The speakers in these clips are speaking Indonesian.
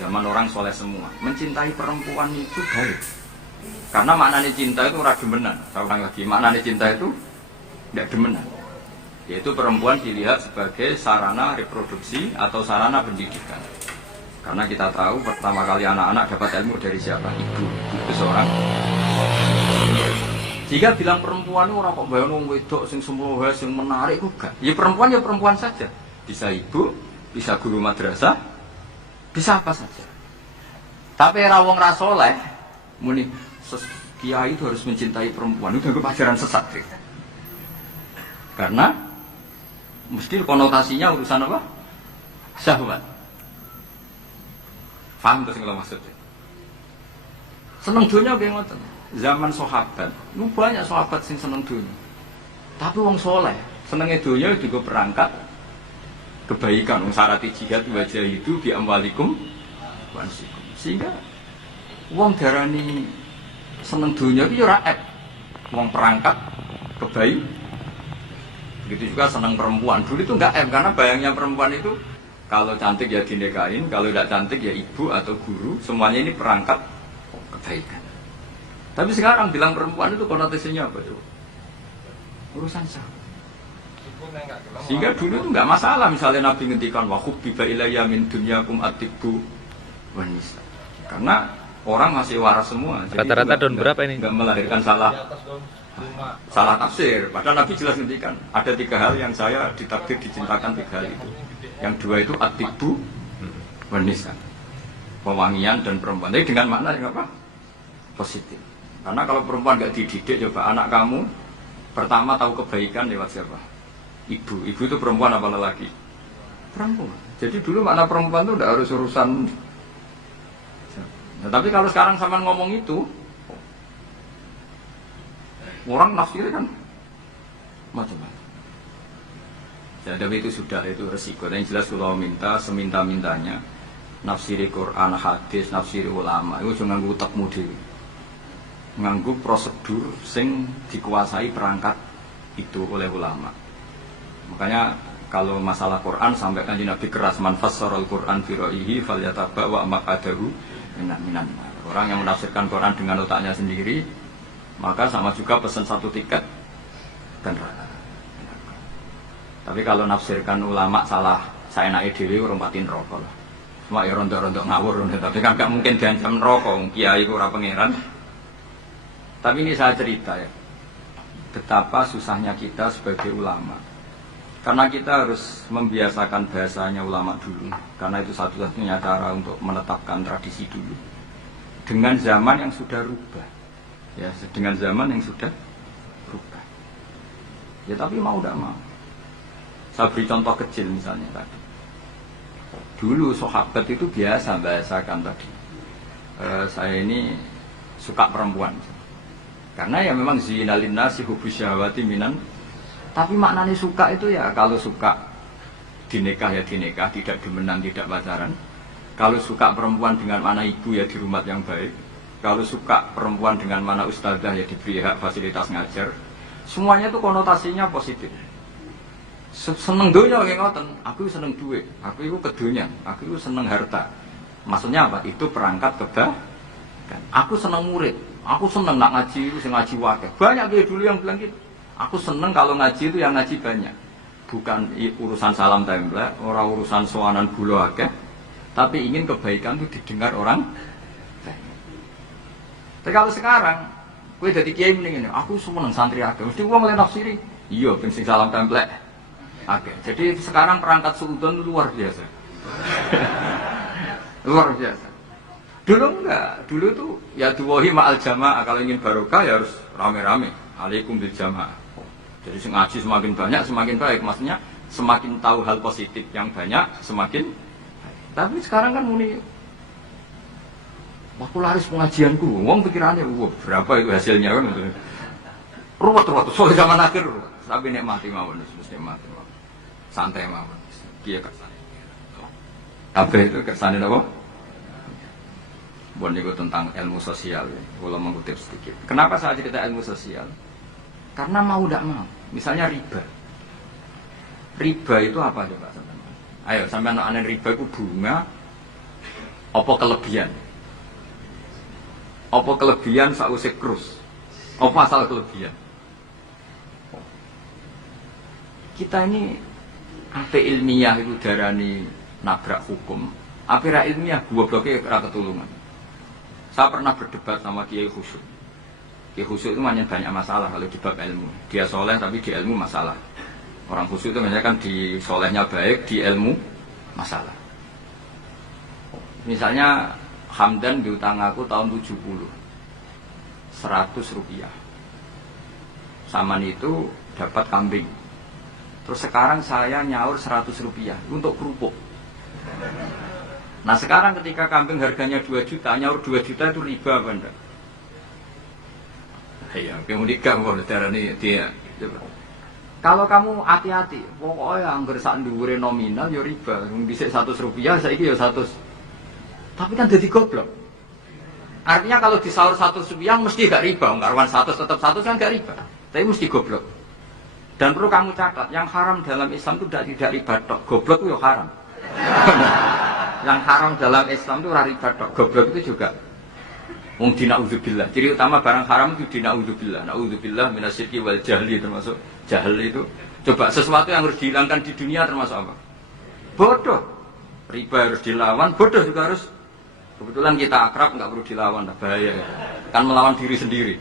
zaman orang soleh semua. Mencintai perempuan itu baik. Karena maknanya cinta itu ora demenan. Saya ulang lagi, maknanya cinta itu tidak demenan. Yaitu perempuan dilihat sebagai sarana reproduksi atau sarana pendidikan. Karena kita tahu pertama kali anak-anak dapat ilmu dari siapa? Ibu. Itu seorang. Jika bilang perempuan itu orang kok bayang wong wedok sing semlohe sing menarik kok gak. Ya perempuan saja. Bisa ibu, bisa guru madrasah, bisa apa saja. Tapi era wong ra saleh muni kiai itu harus mencintai perempuan. Itu dianggap ajaran sesat. Karena mesti konotasinya urusan apa? Syahwat. Paham tuh sing kula maksud. Seneng dunia kayak ngoten. Zaman sahabat, lu banyak sahabat sing seneng dunia. Tapi wong soleh, senengnya dunia juga perangkat kebaikan. Wong syarat jihad wajah itu bi amwalikum wansikum. Sehingga wong darani seneng dunia itu ora ep. Wong perangkat kebaik. Begitu juga seneng perempuan. Dulu itu enggak ep karena bayangnya perempuan itu kalau cantik ya dinikahin, kalau tidak cantik ya ibu atau guru, semuanya ini perangkat kebaikan. Tapi sekarang bilang perempuan itu konotasinya apa tuh? Urusan sah. Sehingga dulu itu nggak masalah misalnya Nabi ngendikan wa hubbiba ilayya min dunyakum at-tibbu wan nisa. Karena orang masih waras semua. Rata-rata tahun berapa ini? Nggak melahirkan salah tafsir. Padahal Nabi jelas ngendikan ada 3 hal yang saya ditakdir dicintakan 3 hal itu. Yang 2 itu at-tibbu wan nisa. Pewangian dan perempuan. Tapi dengan makna yang apa? Positif. Karena kalau perempuan nggak dididik, coba anak kamu pertama tahu kebaikan lewat siapa? Ibu. Ibu itu perempuan apa lelaki? Perempuan. Jadi dulu makna perempuan itu udah harus urusan. Nah, tapi kalau sekarang sama ngomong itu, orang nafsirnya kan macam-macam. Ya, tapi itu sudah itu resiko. Yang jelas kalau minta seminta-mintanya nafsiri Quran, hadis, nafsiri ulama itu cuma nganggo utekmu dhewe. Nganggo prosedur sing dikuasai perangkat itu oleh ulama. Makanya kalau masalah Quran sampai Kanjeng Nabi keras man fassarul Quran fi ra'yihi falyataba wa maqadahu minan. Orang yang menafsirkan Quran dengan otaknya sendiri maka sama juga pesan 1 tiket dan neraka. Tapi kalau nafsirkan ulama salah saenake dhewe ora pati neraka lah. Cuma ya rontok-rontok ngawur, tapi kan gak mungkin diancam neraka wong kiai ku ora pangeran. Tapi ini saya cerita ya, betapa susahnya kita sebagai ulama. Karena kita harus membiasakan bahasanya ulama dulu. Karena itu satu-satunya cara untuk menetapkan tradisi dulu. Dengan zaman yang sudah rubah. Ya, dengan zaman yang sudah rubah. Ya tapi mau tidak mau. Saya beri contoh kecil misalnya tadi. Dulu sahabat itu biasa bahasakan tadi. Saya ini suka perempuan. Karena ya memang zinalin nasi hubus syahwati minan. Tapi maknanya suka itu ya kalau suka dinikah ya dinikah, tidak demenan, tidak pacaran. Kalau suka perempuan dengan mana ibu ya di rumah yang baik. Kalau suka perempuan dengan mana ustazah ya diberi hak fasilitas ngajar. Semuanya itu konotasinya positif. Seneng dunia kayak ngoten, aku seneng duit, aku itu kedunya, aku itu seneng harta. Maksudnya apa? Itu perangkat kebaikan. Aku seneng murid. Aku seneng nak ngaji itu ngaji wakil. Banyak dia dulu yang bilang gitu. Aku seneng kalau ngaji itu yang ngaji banyak. Bukan urusan salam template, orang urusan soanan bulo akeh, tapi ingin kebaikan itu didengar orang. Tapi kalau sekarang, kowe dadi kiai mending ini, aku seneng santri akeh. Mesti wong oleh nafsiri. Iya, ben sing salam template akeh. Jadi sekarang perangkat sultan luar biasa. Luar biasa. Dulu enggak, dulu tuh ya duwahi ma'al jamaah, kalau ingin barokah ya harus rame-rame. Alaikum bil jamaah. Jadi ngaji semakin banyak semakin baik, maksudnya semakin tahu hal positif yang banyak semakin baik. Tapi sekarang kan muni waktu laris pengajianku, wong pikirannya berapa itu hasilnya kan gitu. Ruwet soal zaman akhir tapi nikmati mawon, mesti nikmati mawon. Santai mawon. Kiye kersane. Kabeh itu kersane napa? Bon itu tentang ilmu sosial ya. Kalau mengutip sedikit. Kenapa saya cerita ilmu sosial? Karena mau tidak mau. Misalnya riba. Riba itu apa coba sampean? Ayo sampean anak riba itu bunga Apa kelebihan? Apa kelebihan sausé krus? Apa masalah kelebihan? Kita ini apa ilmiah itu darani nabrak hukum. Apa ra ilmiah gobloknya ra ketulungan. Saya pernah berdebat sama Kiai Khusyuk. Kiai Khusyuk itu banyak masalah kalau di bab ilmu. Dia soleh tapi di ilmu masalah. Orang khusyuk itu biasanya kan di solehnya baik, di ilmu masalah. Misalnya Hamdan diutang aku tahun 70 100 rupiah. Saman itu dapat kambing. Terus sekarang saya nyaur 100 rupiah untuk kerupuk. Nah sekarang ketika kambing harganya 2 juta, nyaur 2 juta itu riba apa enggak? Ya, kemudian kamu darah ini dia. Kalau kamu hati-hati, pokoknya anggar sak dhuwure nominal ya riba. Dhisik 100 rupiah, saiki ya 100. Tapi kan jadi goblok. Artinya kalau disaur 100 rupiah mesti gak riba, karuan 100 tetap 100 kan gak riba. Tapi mesti goblok. Dan perlu kamu catat, yang haram dalam Islam itu tidak riba tok, goblok itu ya haram. Yang haram dalam Islam itu riba tok, goblok itu juga. Wong dina'udzubillah. Ciri utama barang haram itu dina'udzubillah. Na'udzubillah minasyirki wal jahli, termasuk jahil itu. Coba sesuatu yang harus dihilangkan di dunia termasuk apa? Bodoh. Riba harus dilawan, bodoh juga harus. Kebetulan kita akrab, nggak perlu dilawan, bahaya ya. Kan melawan diri sendiri.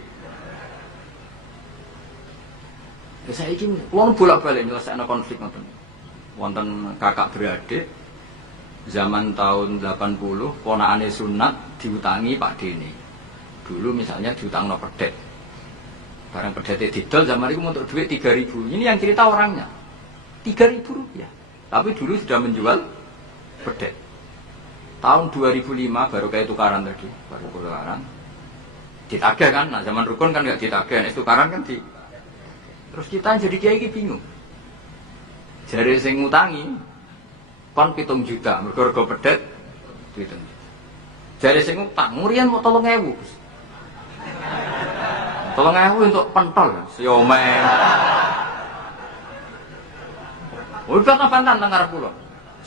Ya, saya ingin, kalau bolak-balik nyelesaikan konflik wonten kakak beradik, zaman tahun 80, ponakane sunat diutangi Pak Dene. Dulu misalnya diutang no pedet. Barang pedetnya didol zaman itu untuk duit 3.000. Ini yang cerita orangnya. 3.000 rupiah. Tapi dulu sudah menjual pedet. Tahun 2005 baru kayak tukaran tadi, baru tukaran. Ditagih kan, nah zaman rukun kan nggak ditagih, nah, tukaran kan di. Terus kita jadi kiai bingung. Jare sing ngutangi kon 7 juta, mergo pedet 7 juta. Jare sing ngutang, murian mau 3.000. 3.000 untuk pentol, siomay. Udah bantah nang arep kula.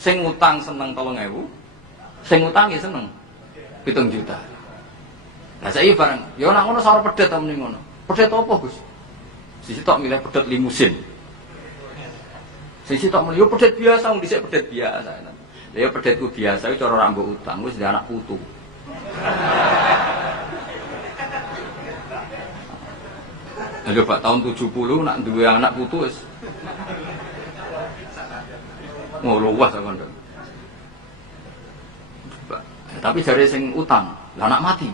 Sing ngutang seneng 3.000, sing ngutangi seneng 7 juta. Lah saiki bareng, ya nek ngono sawar pedet ta mending ngono. Pedet apa, Gus? Sisi tok milih pedet limusin. Sisi tok milih pedet biasa, wong dhisik pedet biasa. Lah ya pedetku biasa iki cara rambut utang wis anak putu. Lalu Pak tahun 70 nak duwe anak putu wis ngoluwas sampean. Tapi jare sing utang, lah anak mati.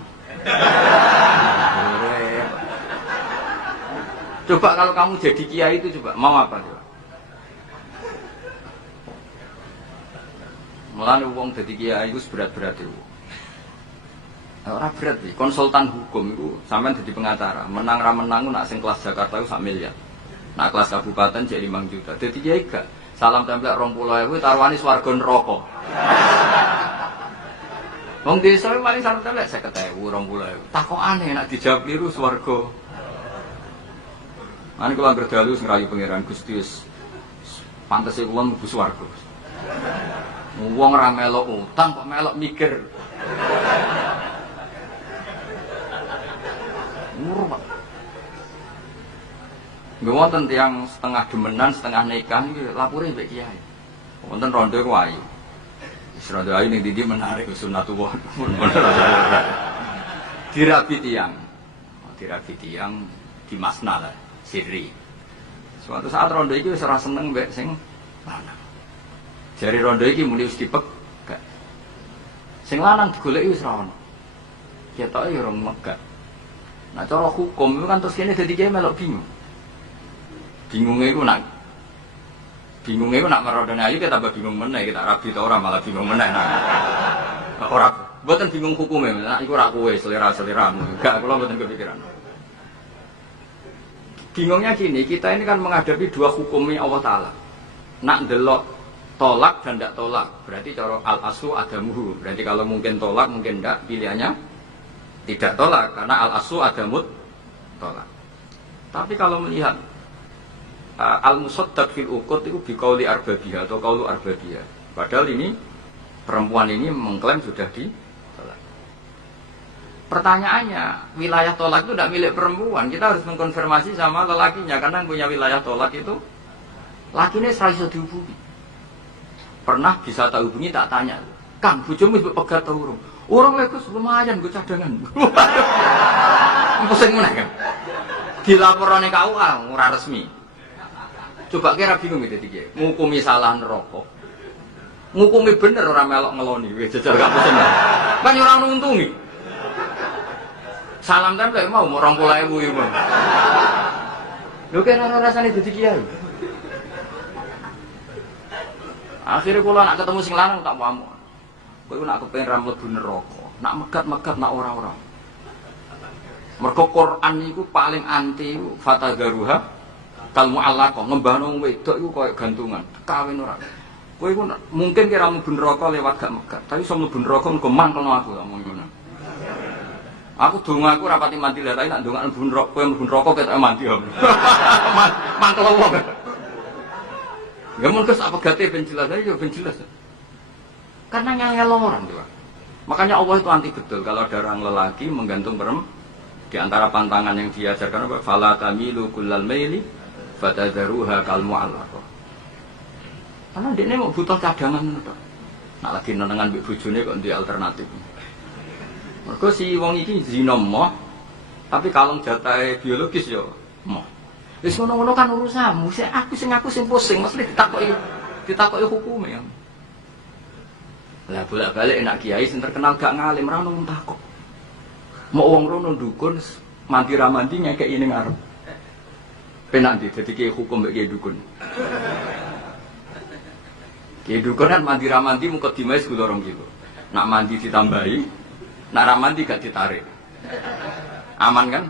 Coba kalau kamu jadi kiai itu coba mau apa coba? Mulane wong dadi kiai itu berat-berat itu. Ora berat sih, konsultan hukum itu sampean jadi pengacara, menang ra menang nak sing kelas Jakarta itu 1 miliar. Nak kelas kabupaten jadi 5 juta. Dadi kiai gak salam templek 20.000 taruhane swarga neraka. Wong desa paling salam templek 50.000 20.000. Takokane nek dijawab kliru swarga. Ane kula anggere dalu sing rayu pangeran Gusti wis pantese kula mlebu swarga. Wong ra melok utang kok melok mikir. Murah Pak. Nggak wonten tiang setengah demenan, setengah nikah ini lapure mbek kiai. Wonten rondo ku ayu. Wis rondo ayu ning ndi menarik sunatullah. Dirabi tiang. Dirabi tiang di masna lah, sirri. Suatu saat rondo iki wis ora seneng mbek sing lanang. Jari rondo iki muni wis dipek gak. Sing lanang digoleki wis ora ono. Ketoke ya ora megak. Nah cara hukum itu kan terus kene dadi kiai melok bingung. Bingungnya itu nak merodone ayu kita tambah bingung meneh, kita rabi ta ora malah bingung meneh. Nah, ora mboten bingung hukume, nek iku ora kowe selera-seleramu. Enggak, kula mboten kepikiran. Bingungnya gini, kita ini kan menghadapi dua hukumnya Allah Ta'ala. Nak ndelok tolak dan tidak tolak, berarti cara al-aslu adamuhu. Berarti kalau mungkin tolak, mungkin tidak, pilihannya tidak tolak, karena al-aslu adamut tolak. Tapi kalau melihat al-musaddaq fil uqud itu biqauli arbabiyah atau qaulu arbabiyah. Padahal ini Perempuan ini mengklaim sudah ditolak. Pertanyaannya, wilayah tolak itu tidak milik perempuan. Kita harus mengkonfirmasi sama lelakinya, karena yang punya wilayah tolak itu lakinya serasa dihubungi. Pernah bisa tak hubungi, tak tanya, Kang, bojomu wis pegat ta urung? Urung lek lumayan gue cadangan. Pusing meneh kan. Dilaporane KUA ora resmi. Coba kira bingung gitu iki. Ngukumi salah neraka. Ngukumi bener ora melok ngeloni. Wis jajal gak pusing. Kan ora nuntungi. Salam tempel mau 20.000 yo, Bang. Lho kira ora rasane dadi kiai. Akhirnya kula nak ketemu sing lanang tak pamuk. Kowe nak kepengin ra mlebu neraka, nak megat-megat nak ora-ora. Mergo Quran niku paling anti fatagaruha kal mu'allaqah, ngembahno wedok iku koyo gantungan, kawin ora. Kowe iku mungkin kira mlebu neraka lewat gak megat, tapi iso mlebu neraka mergo mangkelno aku tak ngomong ngono. Aku dongaku ora pati mandi lha, tapi nak ndongakno mlebu neraka, kowe mlebu neraka ketok mandi. Mangkel wong. Ya mungkin tak pegate ben jelas aja, ben jelas. Karena ngel orang juga. Makanya Allah itu anti betul kalau ada orang lelaki menggantung perempuan. Di antara pantangan yang diajarkan apa? Fala tamilu kullal maili fatadharuha kal mu'allaqah. Karena dia mau butuh cadangan ngono. Nak lagi nenengan mbek bojone kok ndek alternatif. Mergo si wong iki zina moh, tapi kalung jatahe biologis yo moh. Wis ngono-ngono kan urusanmu, aku sing pusing, mesti ditakoki hukume. Lah bolak-balik enak kiai sing terkenal gak ngalim ra ono takok. Mau wong rono dukun mandi ra mandi ngekeki ning arep. Penak ndi dadi kiai hukum mbek kiai dukun. Kiai dukun kan mandi ra mandi mung kedimais kula 2 kilo. Nak mandi ditambahi, nak ra mandi gak ditarik. Aman kan?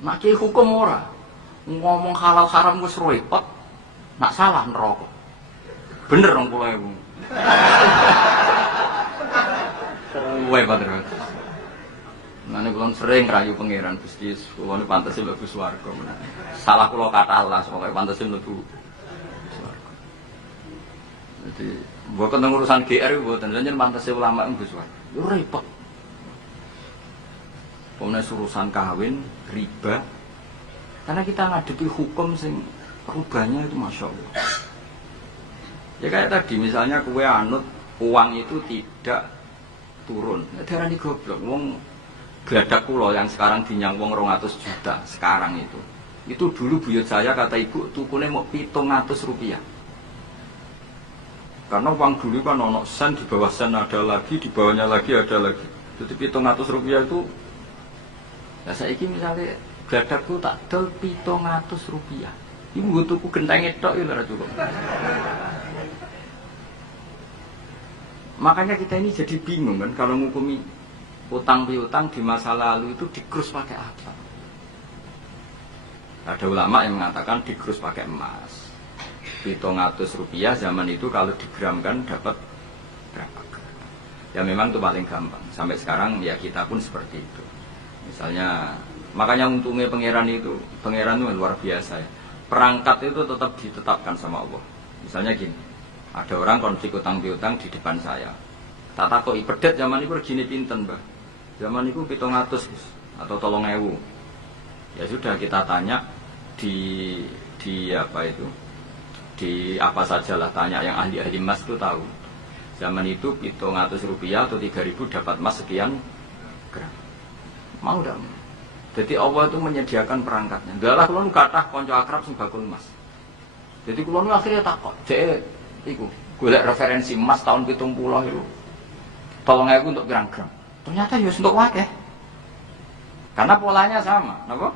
Nak kiai hukum ora. Ngomong halal haram wis repot, nak salah neraka. Bener 20.000. Wae padha. Nane kula sering rayu pangeran Gusti, kula pantes mlebu swarga. Salah kula kathah las, pokoke pantes mlebu swarga. Jadi, mboten urusan GR mboten, jenengan pantes ulama mlebu swarga. Yo repot. Pokoknya urusan kawin, riba. Karena kita ngadepi hukum sing rubahnya itu Masya Allah. Ya kayak tadi misalnya kue anut uang itu tidak turun. Darani goblok. Wong gladak kula yang sekarang dinyang wong 200 juta sekarang itu. Itu dulu buyut saya kata ibu tukune mau 700 rupiah. Karena uang dulu kan ono sen, di bawah sen ada lagi, di bawahnya lagi ada lagi. Jadi 700 rupiah itu. Nah saiki misalnya gladakku tak dol 700 rupiah. Ibu gue tuku genteng tok ya ora cukup. Makanya kita ini jadi bingung kan kalau ngukumi utang piutang di masa lalu itu dikrus pakai apa? Ada ulama yang mengatakan dikrus pakai emas. 700 rupiah zaman itu kalau digramkan dapat berapa gram? Ya memang itu paling gampang. Sampai sekarang ya kita pun seperti itu. Misalnya makanya untungnya pangeran itu luar biasa ya. Perangkat itu tetap ditetapkan sama Allah. Misalnya gini, ada orang konflik utang piutang di depan saya. Tak takoki pedet zaman itu gini pinten, Mbah. Zaman itu 700 atau 3.000. Ya sudah kita tanya di apa itu? Di apa sajalah tanya yang ahli-ahli emas itu tahu. Zaman itu 700 rupiah atau 3.000 dapat emas sekian gram. Mau enggak? Jadi Allah itu menyediakan perangkatnya. Galah kula nu kathah kanca akrab sing bakul emas. Jadi kula nu akhirnya takok, "Cek, iku golek referensi emas tahun 70 itu. 3.000 untuk gram-gram." Ternyata ya untuk akeh. Karena polanya sama, napa?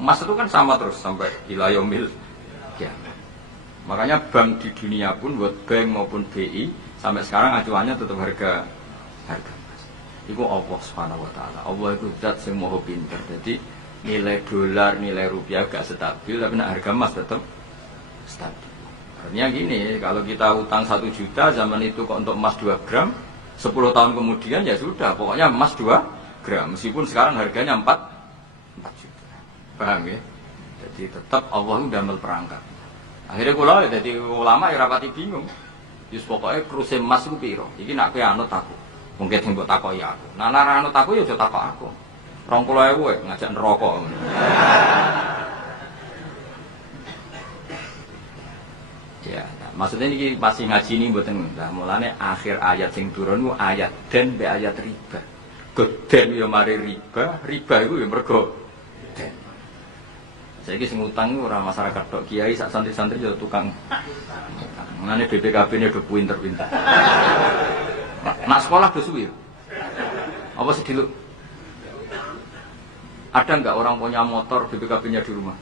Emas itu kan sama terus sampai ila yaumil kiamat. Makanya bank di dunia pun, World Bank maupun BI sampai sekarang acuannya tetap harga emas. Itu Allah Subhanahu wa taala. Allah itu zat yang maha pinter. Jadi nilai dolar, nilai rupiah gak stabil, tapi harga emas tetap stabil. Artinya gini, kalau kita utang 1 juta zaman itu kok untuk emas 2 gram, 10 tahun kemudian ya sudah, pokoknya emas 2 gram. Meskipun sekarang harganya 4 juta. Paham ya? Jadi tetap Allah itu damel perangkat. Akhirnya kula jadi ulama ya rapati bingung. Yus pokoknya kruse emas iku piro? Iki nak kowe anut aku. Mungkin sing mbok takoki aku. Nah nek anut aku ya aja takok aku. 20.000 ngajak neraka. Ya, nah, maksudnya ini masih ngaji ini mboten. Lah mulane akhir ayat sing turun ku ayat den be ayat riba. Goden ya mari riba, riba iku ya mergo den. Saiki sing utang iku ora masyarakat tok, kiai sak santri-santri ya tukang. Mulane BPKB-ne do pinter-pinter. Nak sekolah do suwi. Apa sediluk? Ada enggak orang punya motor BPKB-nya di rumah?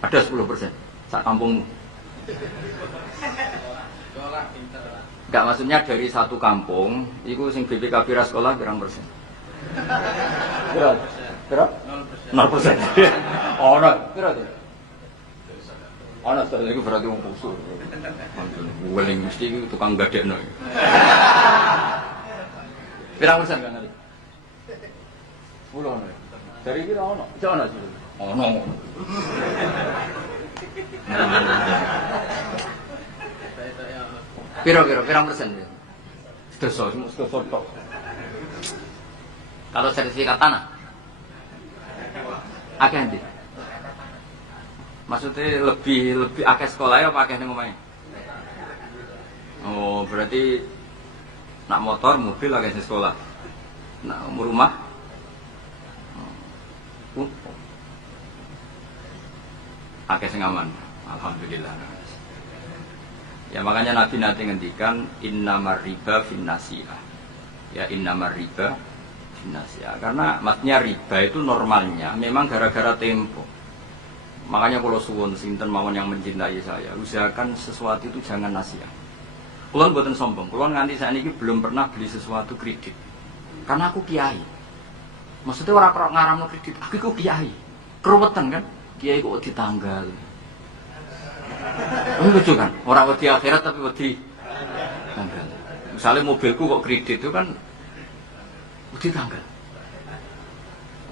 Ada 10%. Sak kampungmu. Enggak, maksudnya dari satu kampung, itu sing BPKB ra sekolah pirang persen? Berapa? 0%. Oh, no. Berapa? Ana sedaya iku berarti wong kusur. Weling mesti iku tukang gadekno. Pirang persen kan ngerti? 10 ana. Dari iki ora ono. Cek ana sih. Ono. Pirang persen ya? Sedoso tok. Kalau sertifikat tanah? Akeh ndi? Maksudnya lebih akeh sekolah ya apa akeh ning omahe? Oh, berarti nak motor, mobil akeh sing sekolah. Nak rumah? Akeh sing aman. Alhamdulillah. Ya makanya Nabi nanti ngendikan innamar riba finnasiyah. Ya innamar riba finnasiyah. Karena maksudnya riba itu normalnya memang gara-gara tempo. Makanya kalau suwun sinten mawon yang mencintai saya, usahakan sesuatu itu jangan nasihat. Kulon mboten sombong, kulon nganti sakniki belum pernah beli sesuatu kredit. Karena aku kiai. Maksudnya orang kok ngaramno kredit, aku kiai. Keruwetan kan? Kiai kok ditanggal. Lucu kan? Orang wedi akhirat tapi wedi tanggal. Misalnya mobilku kok kredit itu kan wedi tanggal.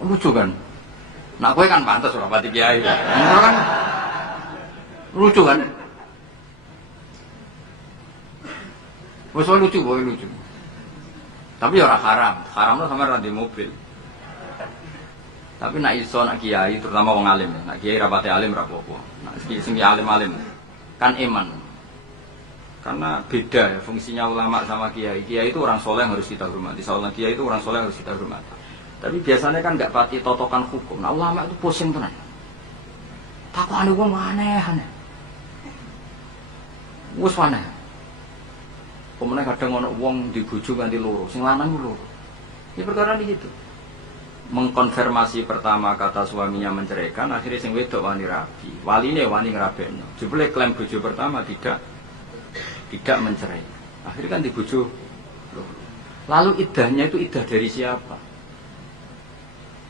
Lucu kan? Nah, kowe kan pantas ora pati kiai. Ngono kan lucu kan? Wes lucu, lucu. Tapi ya ora haram. Haramno sampe ra di mobil. Tapi nak iso nak kiai terutama wong alim, nak kiai ra pati alim ra apa-apa. Nak sing alim-alim kan iman. Karena beda ya fungsinya ulama sama kiai. Kiai itu orang soleh yang harus kita hormati. Soalnya kiai itu orang soleh yang harus kita hormati. Tapi biasanya kan nggak pati totokan hukum. Nah ulama itu pusing tenan. Takokane wong aneh-aneh. Wes aneh. Pemenang kadang ono wong dibojo ganti loro, sing lanang ku loro. Ya perkara iki gitu. Mengkonfirmasi pertama kata suaminya menceraikan, akhirnya sing wedok wani rabi. Waline wani ngrabekno. Jebule klaim bojo pertama tidak mencerai. Akhirnya kan dibojo loro. Lalu idahnya itu idah dari siapa?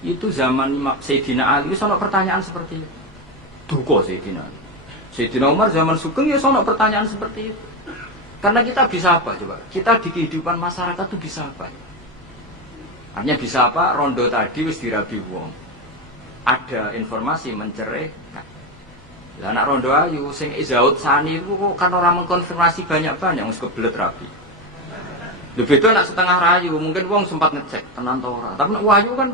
Itu zaman Sayyidina Ali itu ada pertanyaan seperti itu. Duko Sayyidina Ali. Sayyidina Umar zaman Sugeng ya ada pertanyaan seperti itu. Karena kita bisa apa coba? Kita di kehidupan masyarakat itu bisa apa? Artinya bisa apa? Rondo tadi wis dirabi wong. Ada informasi mencerai. Lah anak rondo ayu sing izaut sani itu kok kan orang mengkonfirmasi banyak-banyak wis kebelet rabi. Lebih itu anak setengah rayu, mungkin wong sempat ngecek tenan ta ora. Tapi nek wahyu kan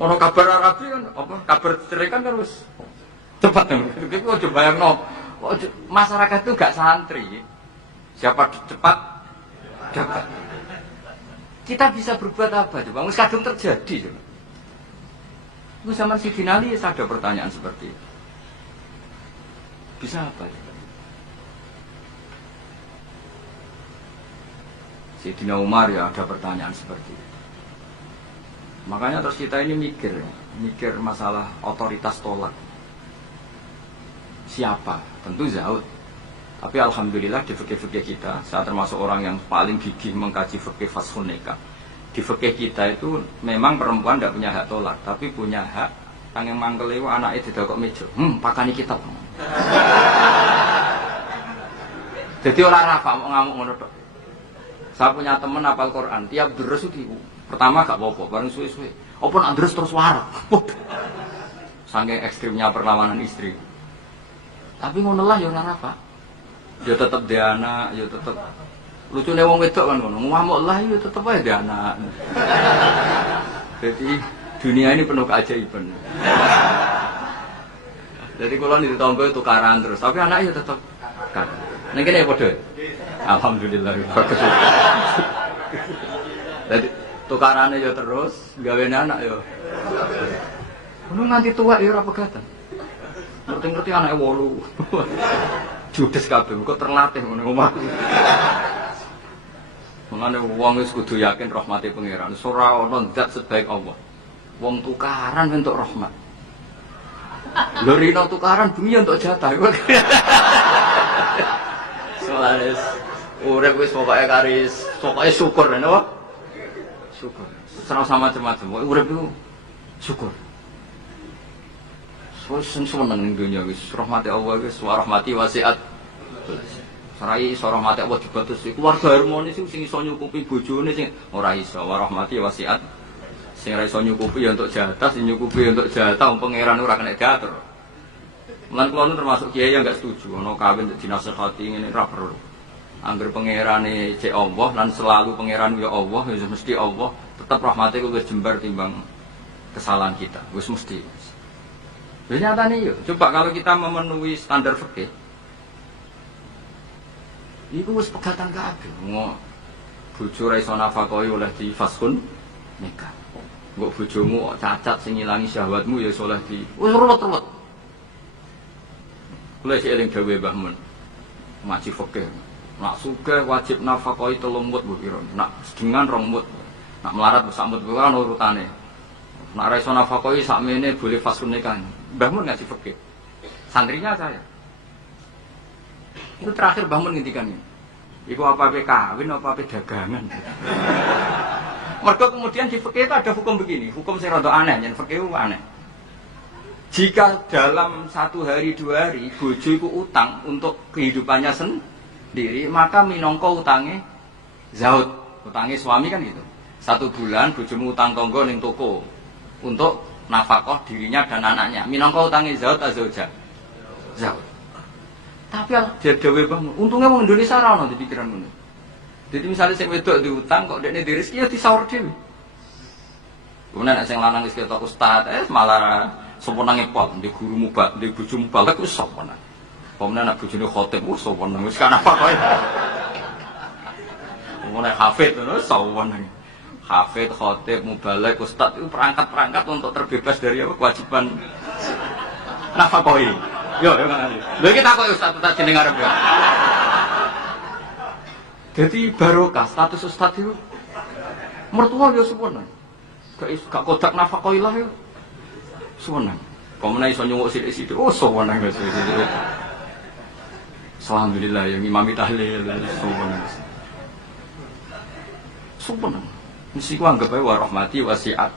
ono kabar Arabi kan, apa kabar cerai kan harus cepat kan. Itu aja bayangno. Masyarakat itu gak santri. Siapa cepat dapat. Kita bisa berbuat apa coba? Wis kadung terjadi coba. Itu zaman Sayyidina Ali ada pertanyaan seperti itu. Bisa apa coba? Sayyidina Umar ya ada pertanyaan seperti itu. Makanya terus kita ini mikir masalah otoritas tolak. Siapa? Tentu Zaud. Tapi alhamdulillah di fikih-fikih kita, saya termasuk orang yang paling gigih mengkaji fikih fashun nikah. Di fikih kita itu memang perempuan tidak punya hak tolak, tapi punya hak yang mangkel itu anaknya didokok meja. Pakani kitab. Jadi orang rafa mau ngamuk ngono tok. Saya punya teman hafal Quran, tiap deres itu pertama gak apa-apa, bareng suwe-suwe. Apa nak deres terus warak. Saking ekstrimnya perlawanan istri. Tapi ngono lah ya ora apa. Ya tetep dia anak, ya tetep lucunya wong wedok kan ngono. Ngamuk lah ya tetep aja dia anak. Jadi dunia ini penuh keajaiban. Jadi kalau di tonggo itu tukaran terus, tapi anaknya tetap kan. Neng kene padha. Alhamdulillah. Jadi tukarannya ya terus, gawe anak ya. Lu nganti tua ya ora pegatan. Ngerti-ngerti anake 8. Judes kabeh kok terlatih ngene omah. Mengane wong wis kudu yakin rahmate pangeran. Ora ana zat sebaik Allah. Wong tukaran entuk rahmat. Lho rino tukaran bumi untuk jatah. Soales urip wis pokoke karis, pokoke syukur napa? Syukur. Serau sama macam-macam. Urip itu syukur. Seneng ning dunya wis rahmati Allah wis rahmati wasiat. Sarai iso rahmati Allah dibatasi. Keluarga harmonis sing iso nyukupi bojone sing ora iso rahmati wasiat. Sing ora iso nyukupi ya untuk jatah, sing nyukupi untuk jatah pangeran ora kena diatur. Mulan kula termasuk kiai yang enggak setuju ana kawin dinasehati ngene ora perlu. Angger pangerane cek Allah lan selalu pangeran ya Allah, ya mesti Allah, tetap rahmate kuwi wis jembar timbang kesalahan kita. Wis mesti. Nyata nih yuk, coba kalau kita memenuhi standar fikih, itu wis pegatan kabeh. Ngo bojo ra iso nafakoi oleh di faskun nikah. Mbok bojomu cacat sing ngilangi syahwatmu ya iso oleh di wis ruwet-ruwet. Kula sik eling dawuhe Mbah Mun. Ngaji fikih. Nak sugih wajib nafakoi 3 mut mbok pira. Nak sedengan 2 mut. Nak melarat sak mut kuwi kan urutane. Nak ra iso nafakoi sakmene boleh faskun nikah. Mbah Mun ngaji fikih. Santrinya saya. Itu terakhir Mbah Mun ngendikan ini. Iku apa-apa kawin, apa-apa dagangan. Mergo kemudian di fikih itu ada hukum begini, hukum sing rada aneh, yen fikih itu aneh. Jika dalam 1 hari 2 hari bojo iku utang untuk kehidupannya sendiri, maka minangka utange zaud, utange suami kan gitu. 1 bulan bojomu utang tangga ning toko untuk nafkah dirinya dan anaknya. Minangka utange zaud azauja. Zaud. Tapi dia dhewe bangun. Untungnya wong Indonesia ora ono pikiran ngono. Jadi misalnya sing wedok diutang kok dekne di rezeki ya disaur dhewe. Kemudian nek sing lanang wis ketok ustaz, malah sempurna ngepot, di guru mubak, di bojo mubalek wis sempurna. Kemudian nek bojone khotib wis sempurna wis kan apa kowe. Kemudian hafid terus sempurna. Hafid, khotib, mubalek, ustaz itu perangkat-perangkat untuk terbebas dari apa kewajiban nafkah. Yo kan. Lha iki takok ustaz tak jeneng arep yo. Jadi barokah status ustaz itu mertua yo sempurna. Gak kodak nafkah ilah yo. Sempurna. Pemene iso nyuwuk sithik-sithik. Oh sempurna wis. Alhamdulillah yang imami tahlil sempurna. Sempurna. Mesti ku anggap ae rahmati wasiat.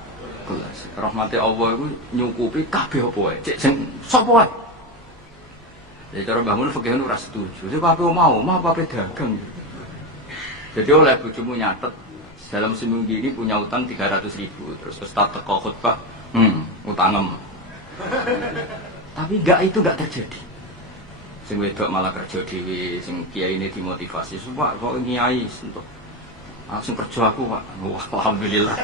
Rahmati Allah iku nyukupi kabeh apa wae. Cek sing sapa wae. Jadi cara bangun fikih ora setuju. Jadi apa mau apa dagang. Jadi oleh bojomu nyatet dalam seminggu ini punya utang 300.000 terus Ustaz teko khutbah, utangem. Tapi itu enggak terjadi. Sing wedok malah kerja dhewe, sing kiai ini dimotivasi, "Pak, kok nyai untuk langsung kerja aku, Pak." Wah, alhamdulillah.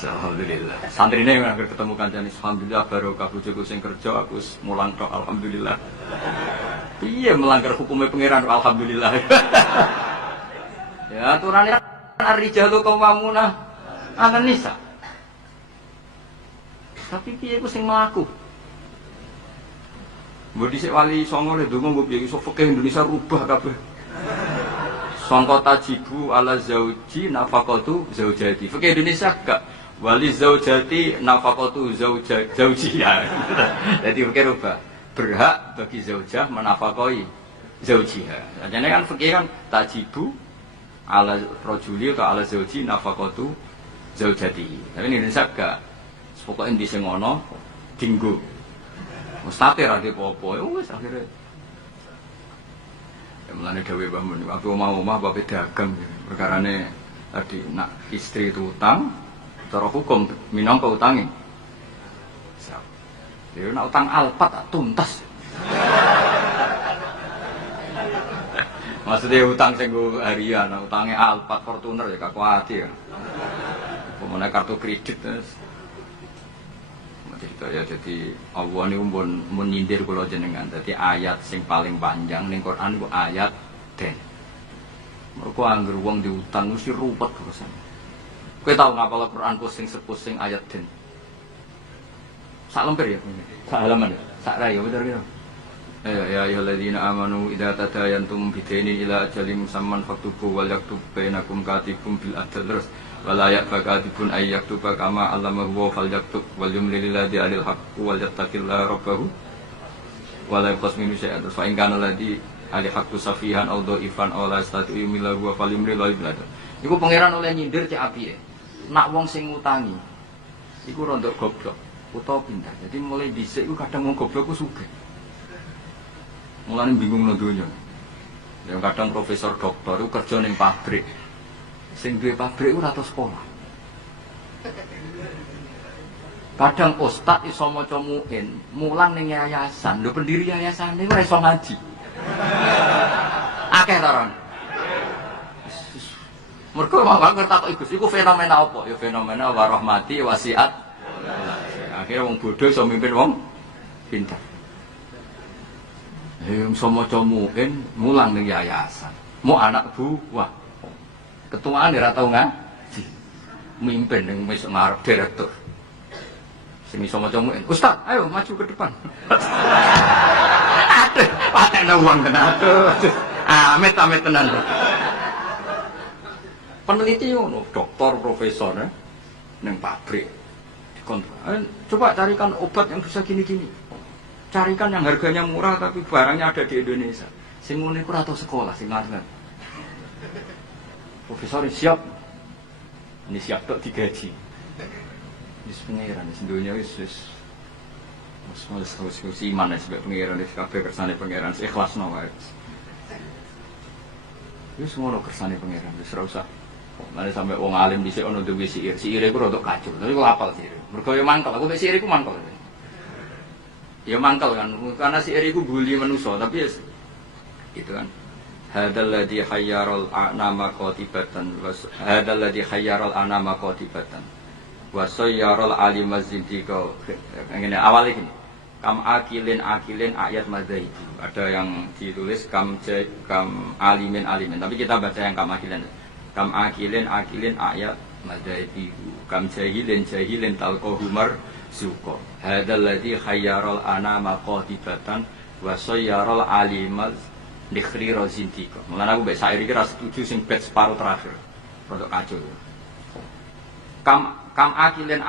Alhamdulillah. Santrine yang akhir ketemu kancane, alhamdulillah barokah bojoku sing kerja aku mulang tok alhamdulillah. Iya melanggar hukumnya pangeran alhamdulillah. Ya aturannya ar-rijalu qawwamuna 'alan nisa. Tapi piye iku sing mlaku? Mbok dhisik wali songo le ndonga mbok piye iso fikih Indonesia rubah kabeh. Sangka tajibu ala zauji nafaqatu zaujati. Fikih Indonesia gak wali zaujati nafaqatu zaujiha. Jadi fikih rubah. Berhak bagi zaujah menafakoi zaujiha. Jadi kan fikih kan tajibu ala rajuli atau ala zauji nafaqatu zaujati. Tapi ini Indonesia gak. Pokoknya di sing ono dinggo. Mustahil ra apa-apa. Wis akhire mulane gawe bangun, aku omah-omah bape dagang. Perkarane tadi nak istri itu utang, cara hukum minangka utange. Dia nak utang alpat tak tuntas. Maksudnya utang sing harian, utangnya Alphard Fortuner ya gak kuat ya. Pemene kartu kredit terus. Ya jadi Allah ini pun menyindir kula jenengan. Jadi ayat sing paling panjang ning Quran ku ayat 10. Mergo anggere wong diutang mesti ruwet urusan. Kowe tau ngapal Quran pusing ayat 10. Sak lembar ya. Sak halaman ya. Sak rai ya bener ya. Ya ayyuhalladzina amanu idza tadayantum bidainin ila ajalin musamman faktubu wal yaktub bainakum katibun bil adl terus wala ya'fakatibun ay yaktuba kama allamahu wa fal yaktub wal yumlil ladzi alil haqqu wal yattaqillaha rabbahu wala yaqsminu syai'an fa in kana ladzi alil haqqu safihan aw dhaifan aw la yastati yumilahu wa fal yumlil ladzi alil iku pangeran oleh nyindir cek apike nak wong sing ngutangi iku rondok goblok utawa pintar jadi mulai dhisik iku kadang wong goblok ku sugih mulane bingung nang donya yang kadang profesor doktor iku kerja ning pabrik sing duwe pabrik ora tau sekolah. Kadang ustaz iso maca muin, mulang ning yayasan. Lho pendiri yayasan niku ora iso ngaji. Akeh to, Ron. Mergo mawon ngertakok iku fenomena apa? Ya fenomena wa rahmati wasiat. Akhire wong bodho iso mimpin wong pinter. Iso maca muin, mulang ning yayasan. Mu anak buah. Ketuaan ora tau ngaji. Mimpin ning wis ngarep direktur. Sing iso maca muin. Ustaz, ayo maju ke depan. Aduh, patekno wong tenan. Amit-amit tenan. Peneliti ngono, doktor, profesor ning pabrik. Coba carikan obat yang bisa gini-gini. Carikan yang harganya murah tapi barangnya ada di Indonesia. Sing ngene ku ora tau sekolah sing ngarep. Profesor siap, ini siap tak digaji. Ini pengeran, ini dunia Yesus. Mas iman sebagai pengeran, ini kabeh kersane pengeran, ikhlas nawa. Ini semua no kersane pengeran, ora usah. Nanti sampai wong alim dhisik ono duwe siir, siire ku rodok kacau. Tapi kok apal siir? Mergo yo mangkel, aku mek siir iku mangkel. Ya mangkel kan, karena siir iku bully manusa, tapi ya gitu kan. Hadzal ladzi khayyaral anama qatibatan hadzal ladzi khayyaral anama qatibatan wa sayyaral alimaz zindiqa. Ngene awal iki. Kam akilin ayat madzhab. Ada yang ditulis kam alimin, tapi kita baca yang kam akilin. Kam akilin ayat madzhab. Kam jahilin talqahumar suqa. Hadzal ladzi khayyaral anama qatibatan wa sayyaral alimaz dikhri rozintika. Mulane aku mbek saiki iki ra setuju sing bed separuh terakhir. Rodok kacau. Kam akilin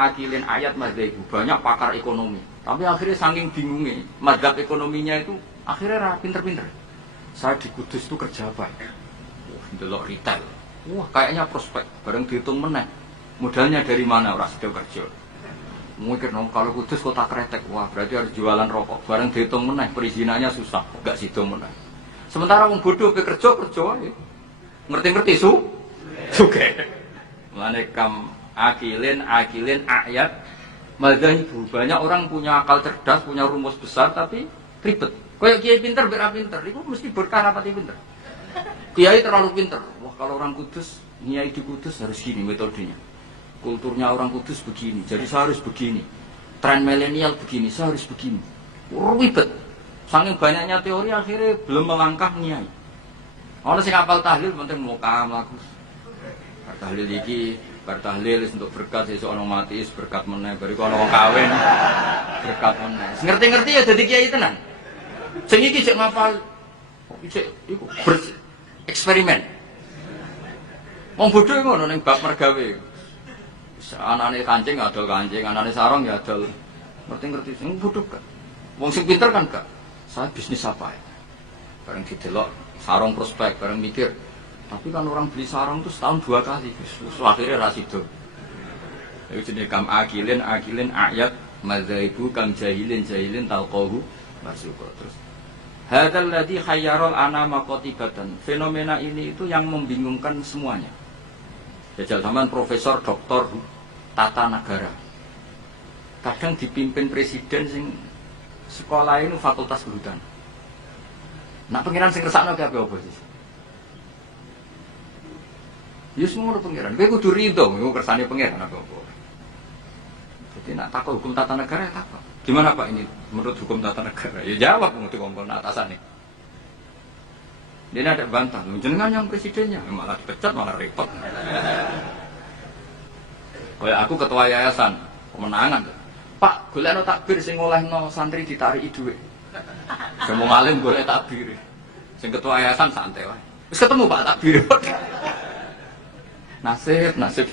ayat madzhab banyak pakar ekonomi. Tapi akhirnya saking bingungnya madzhab ekonominya itu akhirnya ra pinter-pinter. Saya di Kudus itu kerja apa? Ndelok retail. Wah, kayaknya prospek. Bareng dihitung meneh. Modalnya dari mana ora sida kerja. Mungkin kalau Kudus kota kretek, wah berarti harus jualan rokok. Bareng dihitung meneh perizinannya susah, enggak sido meneh. Sementara wong bodoh bekerja ya. Ngerti-ngerti suge. Mulane kam akilin ayat madzhab. Banyak orang punya akal cerdas, punya rumus besar tapi ribet. Kayak kiai pinter ora pinter, itu mesti berkah rapati pinter. Kiai terlalu pinter. Wah, kalau orang Kudus, kiai di Kudus harus gini metodenya. Kulturnya orang Kudus begini, jadi saya harus begini. Tren milenial begini, saya harus begini. Ribet. Saking banyaknya teori akhirnya belum melangkah nyai. Ono sing hafal tahlil penting muka mlaku. Tahlil iki, bar tahlil untuk berkat sesuk ono mati berkat meneh, bariku ono wong kawin berkat meneh. Ngerti-ngerti ya dadi kiai tenan. Sing iki cek ngapal iku eksperimen. Wong bodho ngono ning bab mergawe. Anane kancing adol kancing, anane sarung ya adol. Ngerti-ngerti sing bodho kan. Wong sing pinter kan gak. Saya bisnis apa ya? Bareng didelok sarung prospek, bareng mikir. Tapi kan orang beli sarung itu setahun 2 kali. Akhirnya rasido. Itu jenis kam akilin ayat madzhaibu kam jahilin talqahu masuqa. Terus hadzal ladzi khayyaral anama qatibatan. Fenomena ini itu yang membingungkan semuanya. Jajal sampean profesor, doktor, tata negara. Kadang dipimpin presiden sing sekolah ini fakultas kehutanan. Nak pengiran sing ngersakno ki apa sih? Ya semua pengiran. Kowe kudu ridho, iku kersane pengiran apa-apa. Jadi nak takut hukum tata negara ya takut. Gimana Pak ini menurut hukum tata negara? Ya jawab menurut kompon atasannya. Dia ada bantah, jenengan yang presidennya malah dipecat malah repot. Kayak aku ketua yayasan pemenangan. Pak, golekno takbir sing olehno santri ditarik dhuwit. Semua ngalim golek takbir. Sing ketua yayasan santai wae. Wis ketemu Pak takbir. Nasib.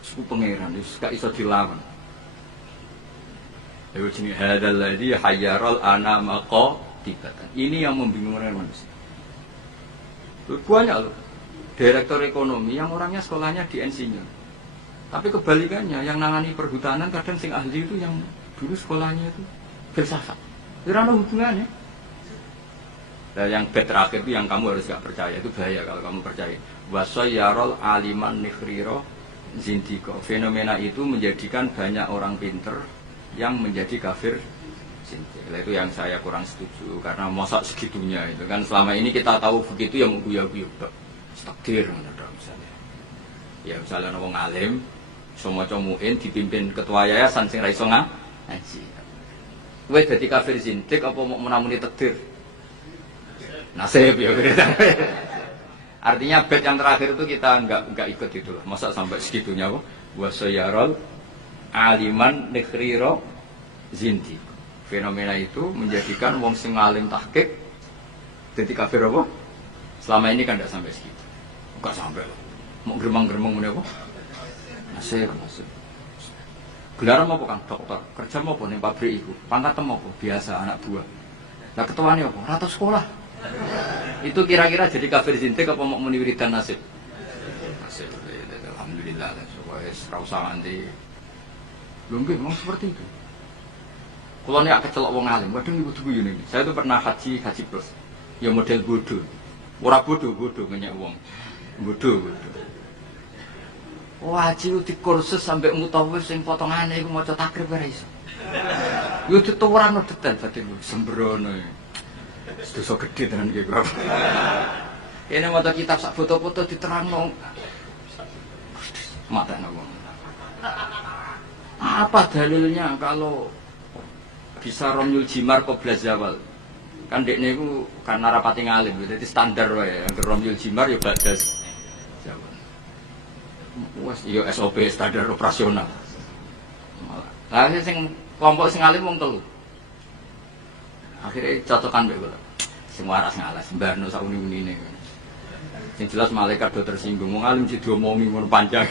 Suku pangeran wis gak iso dilawan. Lha jenenge hadzal ladzi hayyaral anama qatibatan. Ini yang membingungkan manusia. Banyak loh. Direktur ekonomi yang orangnya sekolahnya di insinyur. Tapi kebalikannya yang nangani perhutanan kadang sing ahli itu yang dulu sekolahnya itu filsafat. Ora ada hubungannya. Dan yang bed terakhir itu yang kamu harus gak percaya, itu bahaya kalau kamu percaya. Wasayyarul aliman nikhriro zindiko. Fenomena itu menjadikan banyak orang pinter yang menjadi kafir zindik. Itu yang saya kurang setuju karena masa segitunya itu kan selama ini kita tahu begitu yang mengguyu-guyu. Takdir ada misalnya. Ya misalnya wong alim semua muin dipimpin ketua yayasan sing ra iso ngaji. Kowe dadi kafir zindik apa mau menamuni takdir? Nasib ya berita. Artinya bed yang terakhir itu kita enggak ikut itu lah. Masa sampai segitunya kok? Wasayyarul aliman nikhriro zindik. Fenomena itu menjadikan wong sing alim tahqiq dadi kafir apa? Selama ini kan enggak sampai segitu. Enggak sampai loh. Mau geremang-geremang ngene apa? Nasib. Gelar apa kan dokter? Kerja apa ning pabrik iku? Pangkat apa? Biasa anak buah. Lah ketuane apa? Rata sekolah. Itu kira-kira jadi kafir zindik apa mau muni wiridan nasib? Nasib. Alhamdulillah lah. Wis ra usah nganti. Lho nggih memang seperti itu. Kalau nek kecelok wong alim, kadang ibu tuku ini. Saya tuh pernah haji plus. Ya model bodoh. Ora bodoh ngenyek wong. Bodoh. Haji di kursus sampai mutawif sing potongane iku maca takrib ora iso. Yo dituwurane detail batin sembrono. Dosa gede tenan iki kok. Kene maca kitab sak foto-foto diterangno. Matane wong. Apa dalilnya kalau bisa romyul jimar qabla zawal? Kan dekne iku kan rapati ngalim, dadi standar wae. Yang romyul jimar ya badas zawal. Wes yo SOP standar operasional. Lah sing kelompok sing alim wong telu. Akhirnya cocokan mbek kula. Sing waras ngalas mbarno sak uni-unine. Sing jelas malaikat do tersinggung, wong alim sing diomongi ngono panjang.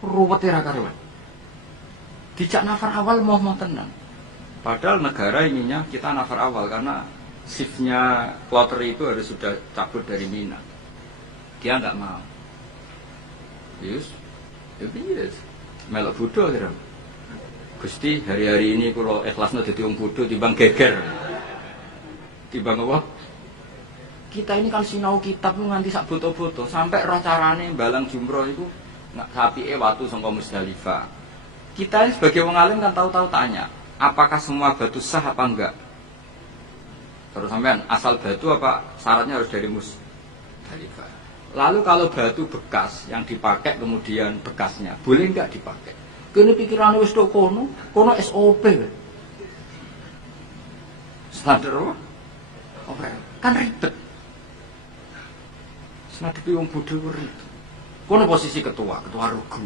Ruwet ra karuan. Dijak nafar awal mau tenang. Padahal negara ininya kita nafar awal karena shiftnya kloter itu harus sudah cabut dari Mina. Dia nggak mau. Yes, melok bodoh kira. Gusti hari-hari ini kalau ikhlasnya jadi orang bodoh timbang geger. Timbang apa? Kita ini kan sinau kitab nganti sak boto-boto sampai roh carane balang jumroh itu nggak sapike watu sangka Musdalifah. Kita ini sebagai wong alim kan tahu-tahu tanya, apakah semua batu sah apa enggak? Terus sampean asal batu apa syaratnya harus dari Musdalifah. Lalu kalau batu bekas yang dipakai kemudian bekasnya boleh enggak dipakai? Kene pikirane wis tok kono SOP. Standar apa? Kan ribet. Senadepi wong bodho ribet. Kono posisi ketua rugu.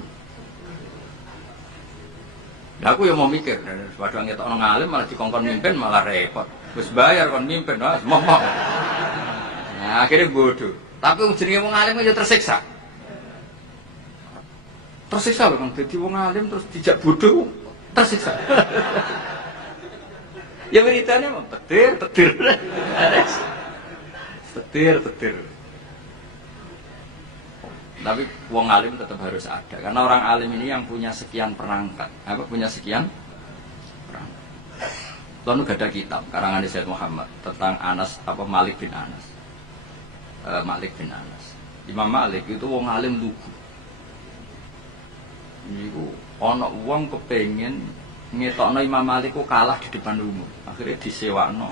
Lah aku yang mau mikir, padahal ngetokno ngalim malah dikongkon mimpin malah repot. Wis bayar kon mimpin, wis momok. Nah, akhirnya bodoh. Tapi wong jenenge wong alim aja tersiksa. Tersiksa lho Kang, dadi wong alim terus dijak bodoh, tersiksa. Ya beritanya mah petir. Petir. Tapi wong alim tetap harus ada karena orang alim ini yang punya sekian perangkat. Punya sekian perangkat. Lalu ada kitab karangan Sayyid Muhammad tentang Malik bin Anas. Malik bin Anas. Imam Malik itu wong alim lugu. Niku ana wong kepengin ngetokno Imam Malik ku kalah di depan umum. Akhirnya disewakno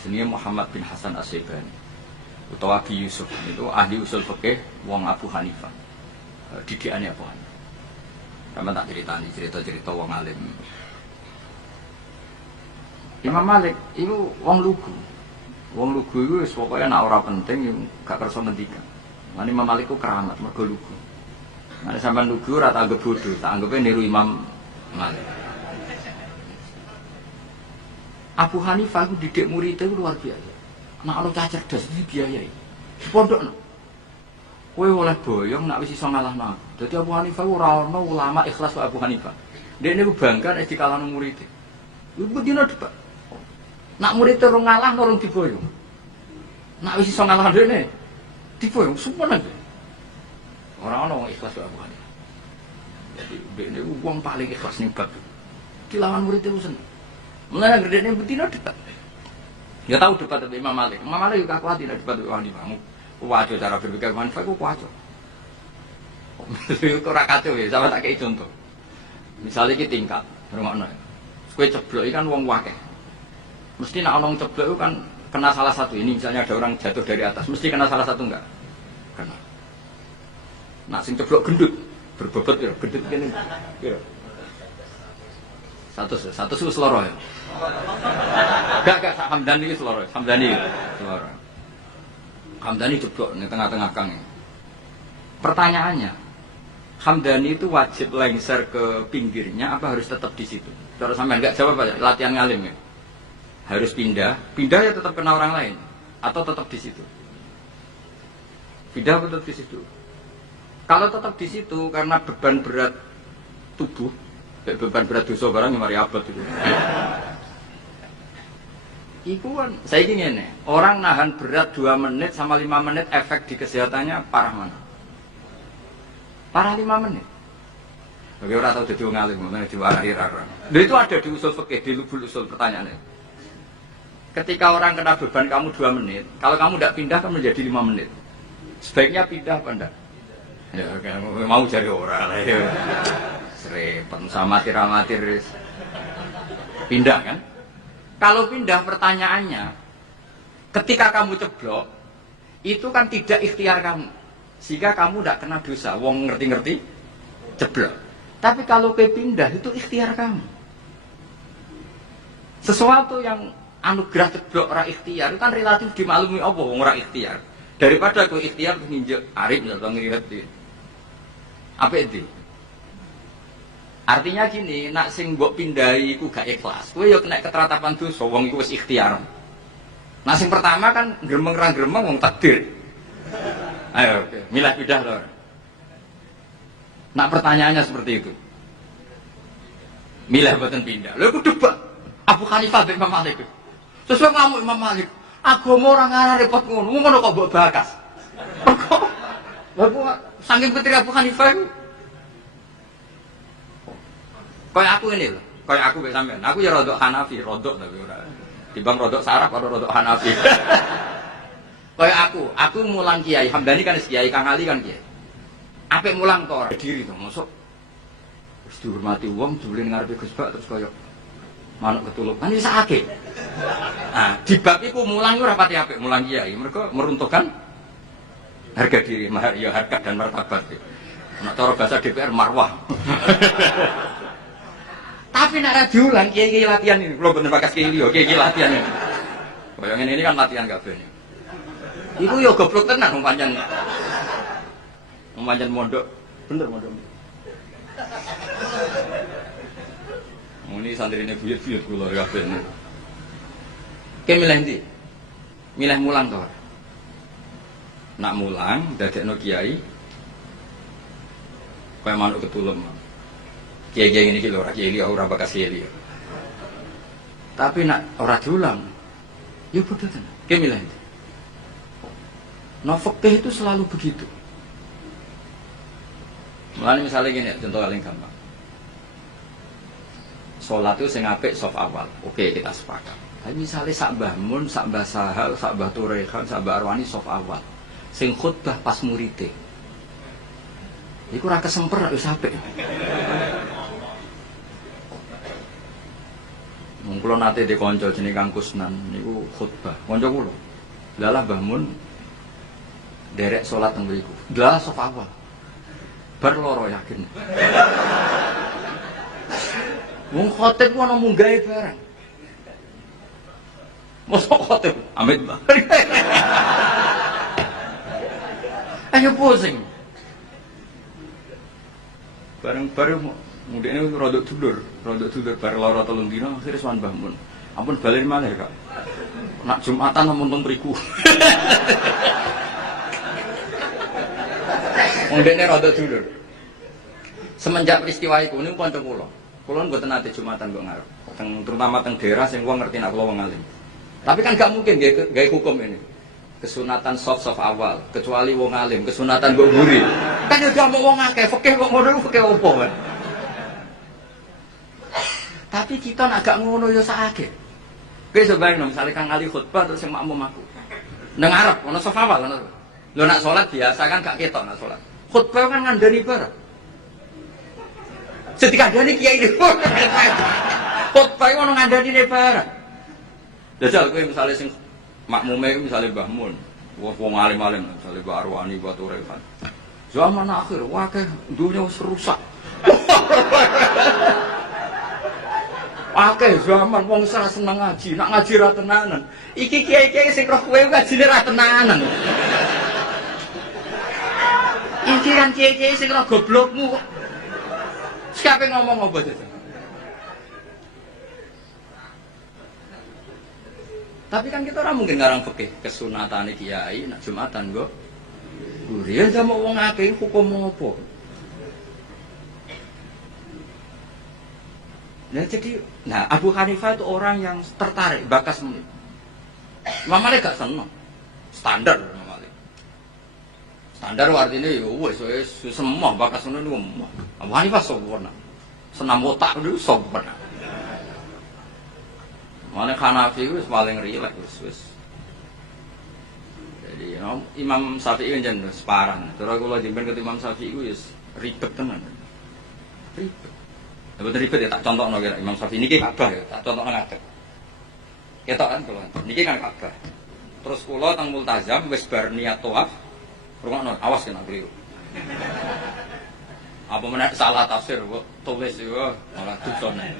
jenenge Muhammad bin Hasan As-Syaibani. utawa Abi Yusuf itu ahli usul fikih wong Abu Hanifah. Didikane Abu Hanifah. Sama tak ceritani cerita-cerita wong alim. Imam Malik itu wong lugu. Wong lugu itu pokoknya nak ora penting gak kersa ngendikan. Lan Imam Malik ku keramat mergo lugu. Nek sampean lugu ora tak anggap bodoh, tak anggape niru Imam Malik. Abu Hanifah itu didik muridnya itu luar biasa. Nak ana cah cerdas dibiayai. Pondokno. Kowe oleh boyong nak wis iso ngalahno. Dadi Abu Hanifah ora ana ulama ikhlas kok Abu Hanifah. Dekne ku bangga nek dikalahno muridé. Iku dina debat. Nak murid terus ngalah orang diboyong. Nak wis iso ngalah dekne diboyong sumpah. Ora ana wong ikhlas kok Abu Hanifah. Jadi dekne wong paling ikhlas ning bab. Dilawan murid itu seneng. Mulane gerdene betina debat. Ya tahu debat dengan Imam Malik. Imam Malik juga kuat tidak debat dengan Imam Malik. Wajo cara berpikir Imam Malik ku wajo. Itu ora kacau ya, sama tak kei contoh. Misalnya iki tingkat, rungokno. Kowe ceblok kan wong wakeh. Mesti nek ana wong ceblok itu kan kena salah satu. Ini misalnya ada orang jatuh dari atas, mesti kena salah satu enggak? Kena. Nah sing ceblok gendut, berbobot ya, gendut kene. Kira. Satu seloro ya. Gak Hamdani itu seloro. Hamdani seloro. Hamdani jeblok di tengah-tengah kang. Pertanyaannya, Hamdani itu wajib lengser ke pinggirnya apa harus tetap di situ? Kalau sampai enggak jawab aja, latihan ngalim ya. Harus pindah ya tetap kena orang lain atau tetap di situ? Pindah atau tetap di situ? Kalau tetap di situ karena beban berat tubuh, beban berat dosa barang yang mari abad itu. Iku kan, saya ingin nih, orang nahan berat 2 menit sama 5 menit efek di kesehatannya parah mana? Parah 5 menit. Oke, orang tahu jadi ngalim, mana diwarahi rara. Itu ada di usul fikih, di lubul usul pertanyaannya. Ketika orang kena beban kamu 2 menit, kalau kamu tidak pindah kan menjadi 5 menit. Sebaiknya pindah apa enggak? Ya, mau cari orang lah ya. Serempet sama amatir pindah kan? Kalau pindah pertanyaannya, ketika kamu ceblok, itu kan tidak ikhtiar kamu, sehingga kamu tidak kena dosa. Wong ngerti-ngerti ceblok. Tapi kalau pindah itu ikhtiar kamu. Sesuatu yang anugerah ceblok ora ikhtiar itu kan relatif dimaklumi Allah wong ora ikhtiar. Daripada kowe ikhtiar nginjek arif atau ngriwet. Apa itu? Artinya gini, nak sing mbok pindahi iku gak ikhlas. Kowe yo kena keteratapan dosa, wong iku wis ikhtiar. Nah sing pertama kan gremeng ra gremeng wong takdir. Ayo, milah pindah lho. Nak pertanyaannya seperti itu. Milah boten pindah. Lha iku debat Abu Hanifah bin Imam Malik. Sesuai ngamu Imam Malik. Agama ora ngarah repot ngono kok mbok bakas. Kok saking putri Abu Hanifah itu kayak aku ini loh, kayak aku kayak sampean. Aku ya rodok Hanafi, rodok tapi ora. Timbang rodok saraf atau rodok Hanafi. Kayak aku mulang Kiai Hamdani kan Kiai, Kang Ali kan Kiai. Apik mulang to ora diri to, mosok wis dihormati wong jebule ngarepe Gus Bak terus kaya manuk ketulup. Kan iso akeh. Nah, di bab iku mulang ora pati apik mulang Kiai, mergo meruntuhkan harga diri, ya harga dan martabat. Nek cara bahasa DPR marwah. Tapi nak diulang kiai latihan ini, belum bener bakas kiai latihan ini. Bayangin ini kan latihan kabeh. Iku yo goblok tenan pancen. Pancen mondok, bener mondok. Ini santrine buyut-buyut kula kabeh. Ki milih ndi? Milih mulang to. Nak mulang dadekno kiai kaya manuk ketulum. Kiai-kiai ini kilo ora kiai ora bakas kiai. Tapi nak ora diulang, ya bodoh tenan. Ki milih. Nah, fikih itu selalu begitu. Mulane misalnya gini, contoh paling gampang. Salat itu sing apik saf awal. Oke, kita sepakat. Tapi misalnya sak Mbah Mun, sak Mbah Sahal, sak Mbah Turehan, sak Mbah Arwani saf awal. Sing khutbah pas murite. Iku ora kesemper wis apik. Mung kula nate di kanca jenenge Kang Kusnan niku khutbah. Kanca kula. Lalah Mbah Mun derek sholat teng mriku. Lah saf awal. Bar loro yakin. Wong khotib ku ana munggahe barang. Mosok khotib amit Mbak. Ayo pusing. Bareng-bareng mudine rodok dulur bar loro 3 dina akhire sowan Mbah Mun. Ampun balen malih, Kak. Nak Jumatan ampun teng mriku. Wong dene rodok dulur. Semenjak peristiwa iku niku kanca kula. Kula mboten nate Jumatan kok ngarep. Terutama teng daerah sing wong ngerti nek kula wong alim. Tapi kan gak mungkin gawe hukum ini. Kesunatan soft awal, kecuali wong alim, kesunatan mbok mburi. Kan yo gak mau wong akeh, fikih kok ngono fikih opo kan. Tapi kita nak gak ngono yo sakake. Kowe sebayang misale Kang Ali khutbah terus sing makmum aku. Nang arep ono soft awal ngono. Lho nak salat biasa kan gak ketok nak salat. Khutbah kan ngandani bareng. Setikandani kiai iki. Khutbah ono ngandani bareng. Jajal kowe misale sing makmume misale Mbah Mun, wong alim-alim misale Mbah Arwani, Mbah Turefan. Zaman akhir wakeh dunya wis rusak. Akeh zaman wong ora seneng ngaji, nak ngaji ra tenanan. Iki kiai-kiai sing roh kowe ngajine ra tenanan. Iki kan kiai-kiai sing roh goblokmu. Siapa ngomong apa jajal? Tapi kan kita orang mungkin ngarang fikih kesunatan kiai, nak Jumatan kok. Gurian sama wong akeh hukum apa? Nah jadi, Abu Hanifah itu orang yang tertarik bakas menit. Imam Malik gak seneng, standar Imam Malik. Standar artinya ya wes semua bakas menit itu. Abu Hanifah sempurna, senam otak itu sempurna. Mana Hanafi itu paling rileks wis. Jadi Imam Syafi'i kan jan separah. Terus kalau jemben ke Imam Syafi'i itu ribet tenan. Ribet. Betul ribet ya tak contohno kira Imam Syafi'i niki Ka'bah ya, tak contohno ngaten. Ketok kan kula. Niki kan Ka'bah. Terus kula teng Multazam wis bar niat tawaf. Rungokno, awas kena keliru. Apa menak salah tafsir kok tulis yo malah dusone.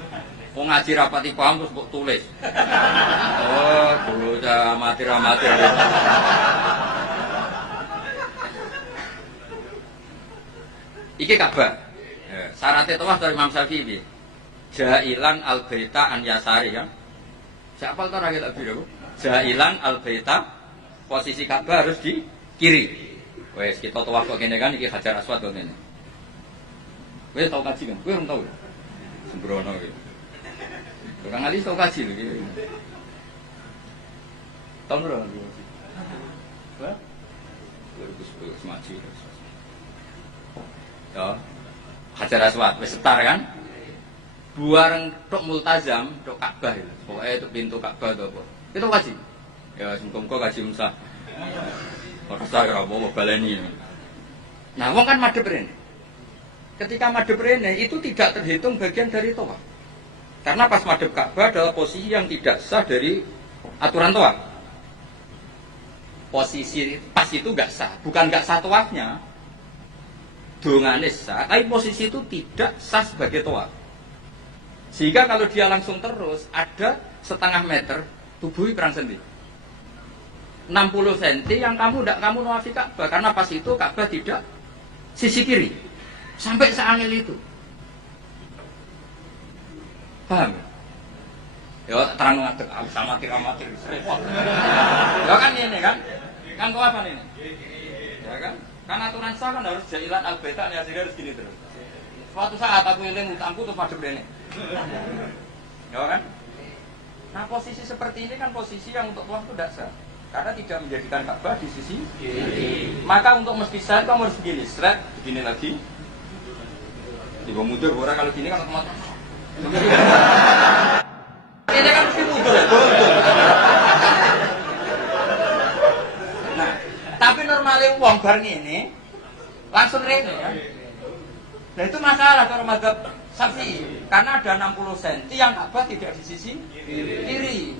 Wong ngaji rapati paham terus kok tulis. Oh, bocah amatir. Iki Ka'bah. Syaratnya tawaf dari Imam Syafi'i. Jailan al-baita an yasari kan. Siapa tahu lagi tak biru? Jailan al-baita posisi Ka'bah harus di kiri. Wes kita tawaf kok kene kan iki Hajar Aswad kok kene. Wes tau kaji kan? Kowe ora tau. Sembrono iki. Kang Ali tau kaji lho iki. Tahun berapa? Hah? 2010 maji. Ya. Hajar Aswad wis setar kan? Buareng tok Multazam, tok Ka'bah itu. Pokoke itu pintu Ka'bah to apa. Itu kaji. Ya muga-muga kaji Musa. Ora saya ora mau baleni. Nah, wong kan madhep rene. Ketika madhep rene itu tidak terhitung bagian dari tawaf. Karena pas madhep Ka'bah adalah posisi yang tidak sah dari aturan tawaf. Posisi pas itu enggak sah, bukan enggak sah tawafnya. Dongane sah, tapi posisi itu tidak sah sebagai tawaf. Sehingga kalau dia langsung terus ada setengah meter tubuhi perang sendi. 60 cm yang kamu nawafi Ka'bah karena pas itu Ka'bah tidak sisi kiri. Sampai seangil itu. Paham? Ya terang ngadeg amatir. Ya kan ini kan? Kan kau apa ini? Ya kan? Kan aturan sah kan harus jailan al-baita ya harus gini terus. Suatu saat aku eling utangku terus madhep rene. Ya kan? Nah posisi seperti ini kan posisi yang untuk tawaf itu tidak sah. Karena tidak menjadikan Ka'bah di sisi kiri. Maka untuk mesti sah kamu harus begini, straight, begini lagi. Tiba mundur, orang kalau gini kan otomatis. Ini kan mesti mundur ya, mundur. Nah, tapi normalnya uang bareng ini langsung rene ya. Nah itu masalah kalau madzhab Syafi'i, karena ada 60 cm yang Ka'bah tidak di sisi kiri.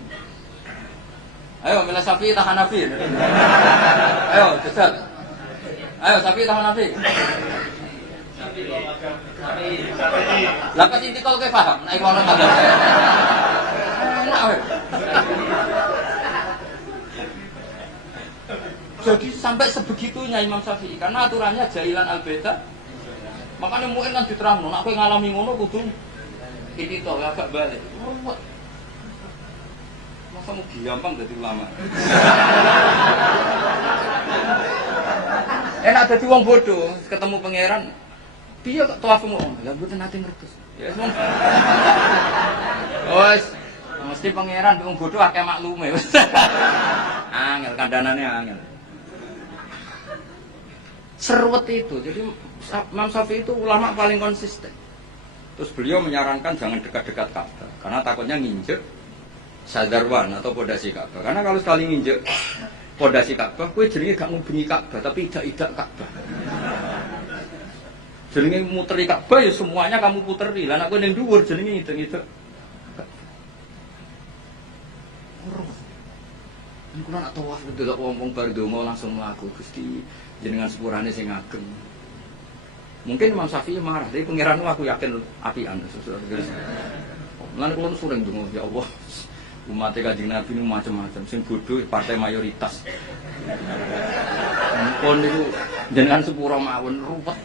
Ayo, milih Syafi'i tak Hanafi. Ayo, jajal. Ayo sapi tahu nabi. Lah pas inti kalau kayak paham, naik ngono ta. Enak weh. Jadi sampai sebegitunya Imam Syafi'i karena aturannya jailan al-baidah. Makanya mungkin kan diterangno, nek kowe ngalami ngono kudu ini toh agak balik. Ruwet. Masa mau gampang jadi ulama. Enak jadi wong bodoh, ketemu pangeran. Piye kok tawaf ngono? Lah mboten nate ngertos. Ya wis. Wes, mesti pangeran wong bodoh akeh maklume. Angel kandanane angel. Seruwet itu. Jadi Imam Syafi'i itu ulama paling konsisten. Terus beliau menyarankan jangan dekat-dekat Ka'bah karena takutnya nginjek sadarwan atau pondasi Ka'bah. Karena kalau sekali nginjek pondasi Ka'bah, kowe jenenge gak ngubengi Ka'bah tapi idak-idak Ka'bah. Jenenge muteri Ka'bah ya semuanya kamu puteri. Lah nek kowe ning dhuwur jenenge idak-idak Ka'bah. Ini kula nak tawaf ndelok wong-wong bar ndonga langsung mlaku Gusti jenengan sepurane sing ageng. Mungkin Imam Syafi'i marah, tapi pengiranmu aku yakin apian. Mulane kula sering ndonga ya Allah. Umat Kanjeng Nabi ini macam-macam, sing bodoh partai mayoritas. Mumpun niku jenengan sepura mawon ruwet.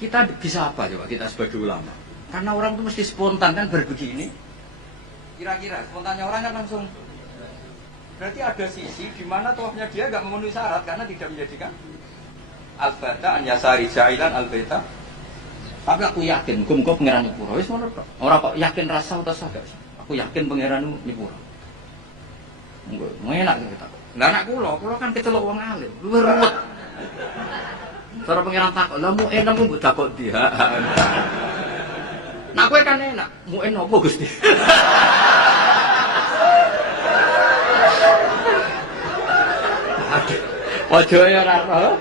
Kita bisa apa coba kita sebagai ulama? Karena orang itu mesti spontan kan berbegini. Kira-kira spontannya orang kan langsung. Berarti ada sisi di mana tawafnya dia enggak memenuhi syarat karena tidak menjadikan al-bata an yasari jailan al-baita. Tapi aku yakin muga-muga pangeran nyepuro. Wis ngono kok. Ora kok yakin rasa utawa sagak. Aku yakin pangeran nyepuro. Monggo enak kita. Lah anak kula kan kecelok wong alim. Luwih ruwet. Cara pangeran takok, "Lah mu enak mu mbok takok dia." Nah kowe kan enak. Mu enak apa Gusti? Waduh ya ora ora.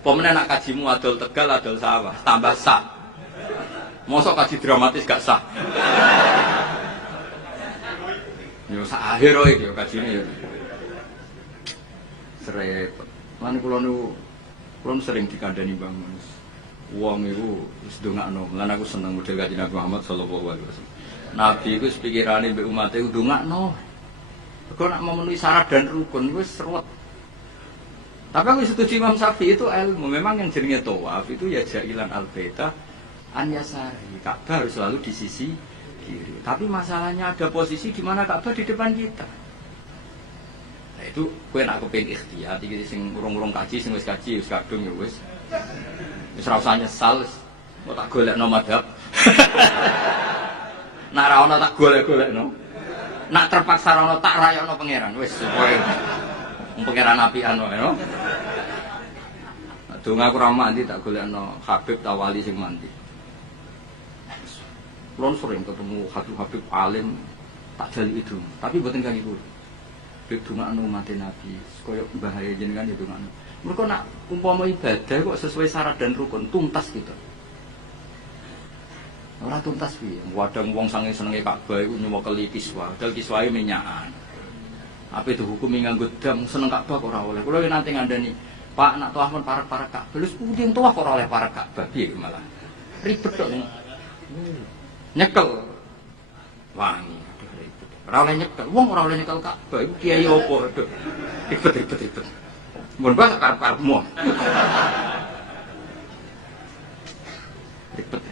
Apa meneh nak kajimu adol Tegal adol sawah tambah sah. Mosok kaji dramatis gak sah. Yo sak akhir iki yo kajine yo. Serepet. Lan kula sering dikandani Mbah Mas. Wong iku wis ndongakno. Lan aku seneng model Kanjeng Nabi Muhammad sallallahu alaihi wasallam. Nabi iku pikirane mbek umat e ndongakno. Kok nak memenuhi syarat dan rukun wis seruat. Tapi aku setuju Imam Syafi'i itu ilmu. Memang yang jenenge tawaf itu ya jailan al-baitah an yasari. Ka'bah harus selalu di sisi kiri. Tapi masalahnya ada posisi di mana Ka'bah di depan kita. Nah itu kowe nak kepengin ikhtiyat iki sing urung-urung kaji sing wis kaji wis kadung ya wis. Wis ora usah nyesal kok tak golekno madhab. Nak ra ono tak golek-golekno. Nak terpaksa ra ono tak rayokno pangeran wis supaya pangeran apian wae no. Donga aku ra mandi tak golekno Habib Tawali sing mandi. Kulon sering ketemu Habib alim tak jali itu, tapi mboten kangge kula. Bik dongakno mati Nabi, koyo bahaya jenengan ya dongakno. Mergo nak umpama ibadah kok sesuai syarat dan rukun tuntas gitu. Ora tuntas piye? Wadang wong sange senenge Ka'bah iku nyuwekeli kiswa, dal kiswae minyakan. Apa itu hukum nganggo dam seneng Ka'bah kok ora oleh. Kula nanti ngandani, Pak nak tawaf men parek-parek Ka'bah. Lha pundi yang tawaf kok ora oleh parek Ka'bah piye malah. Ribet tok. Nyekel. Wangi. Ora oleh nyekel. Wong ora oleh nyekel Ka'bah iku kiai opo? Aduh. Ribet. Mun bah karep-karepmu. Ribet.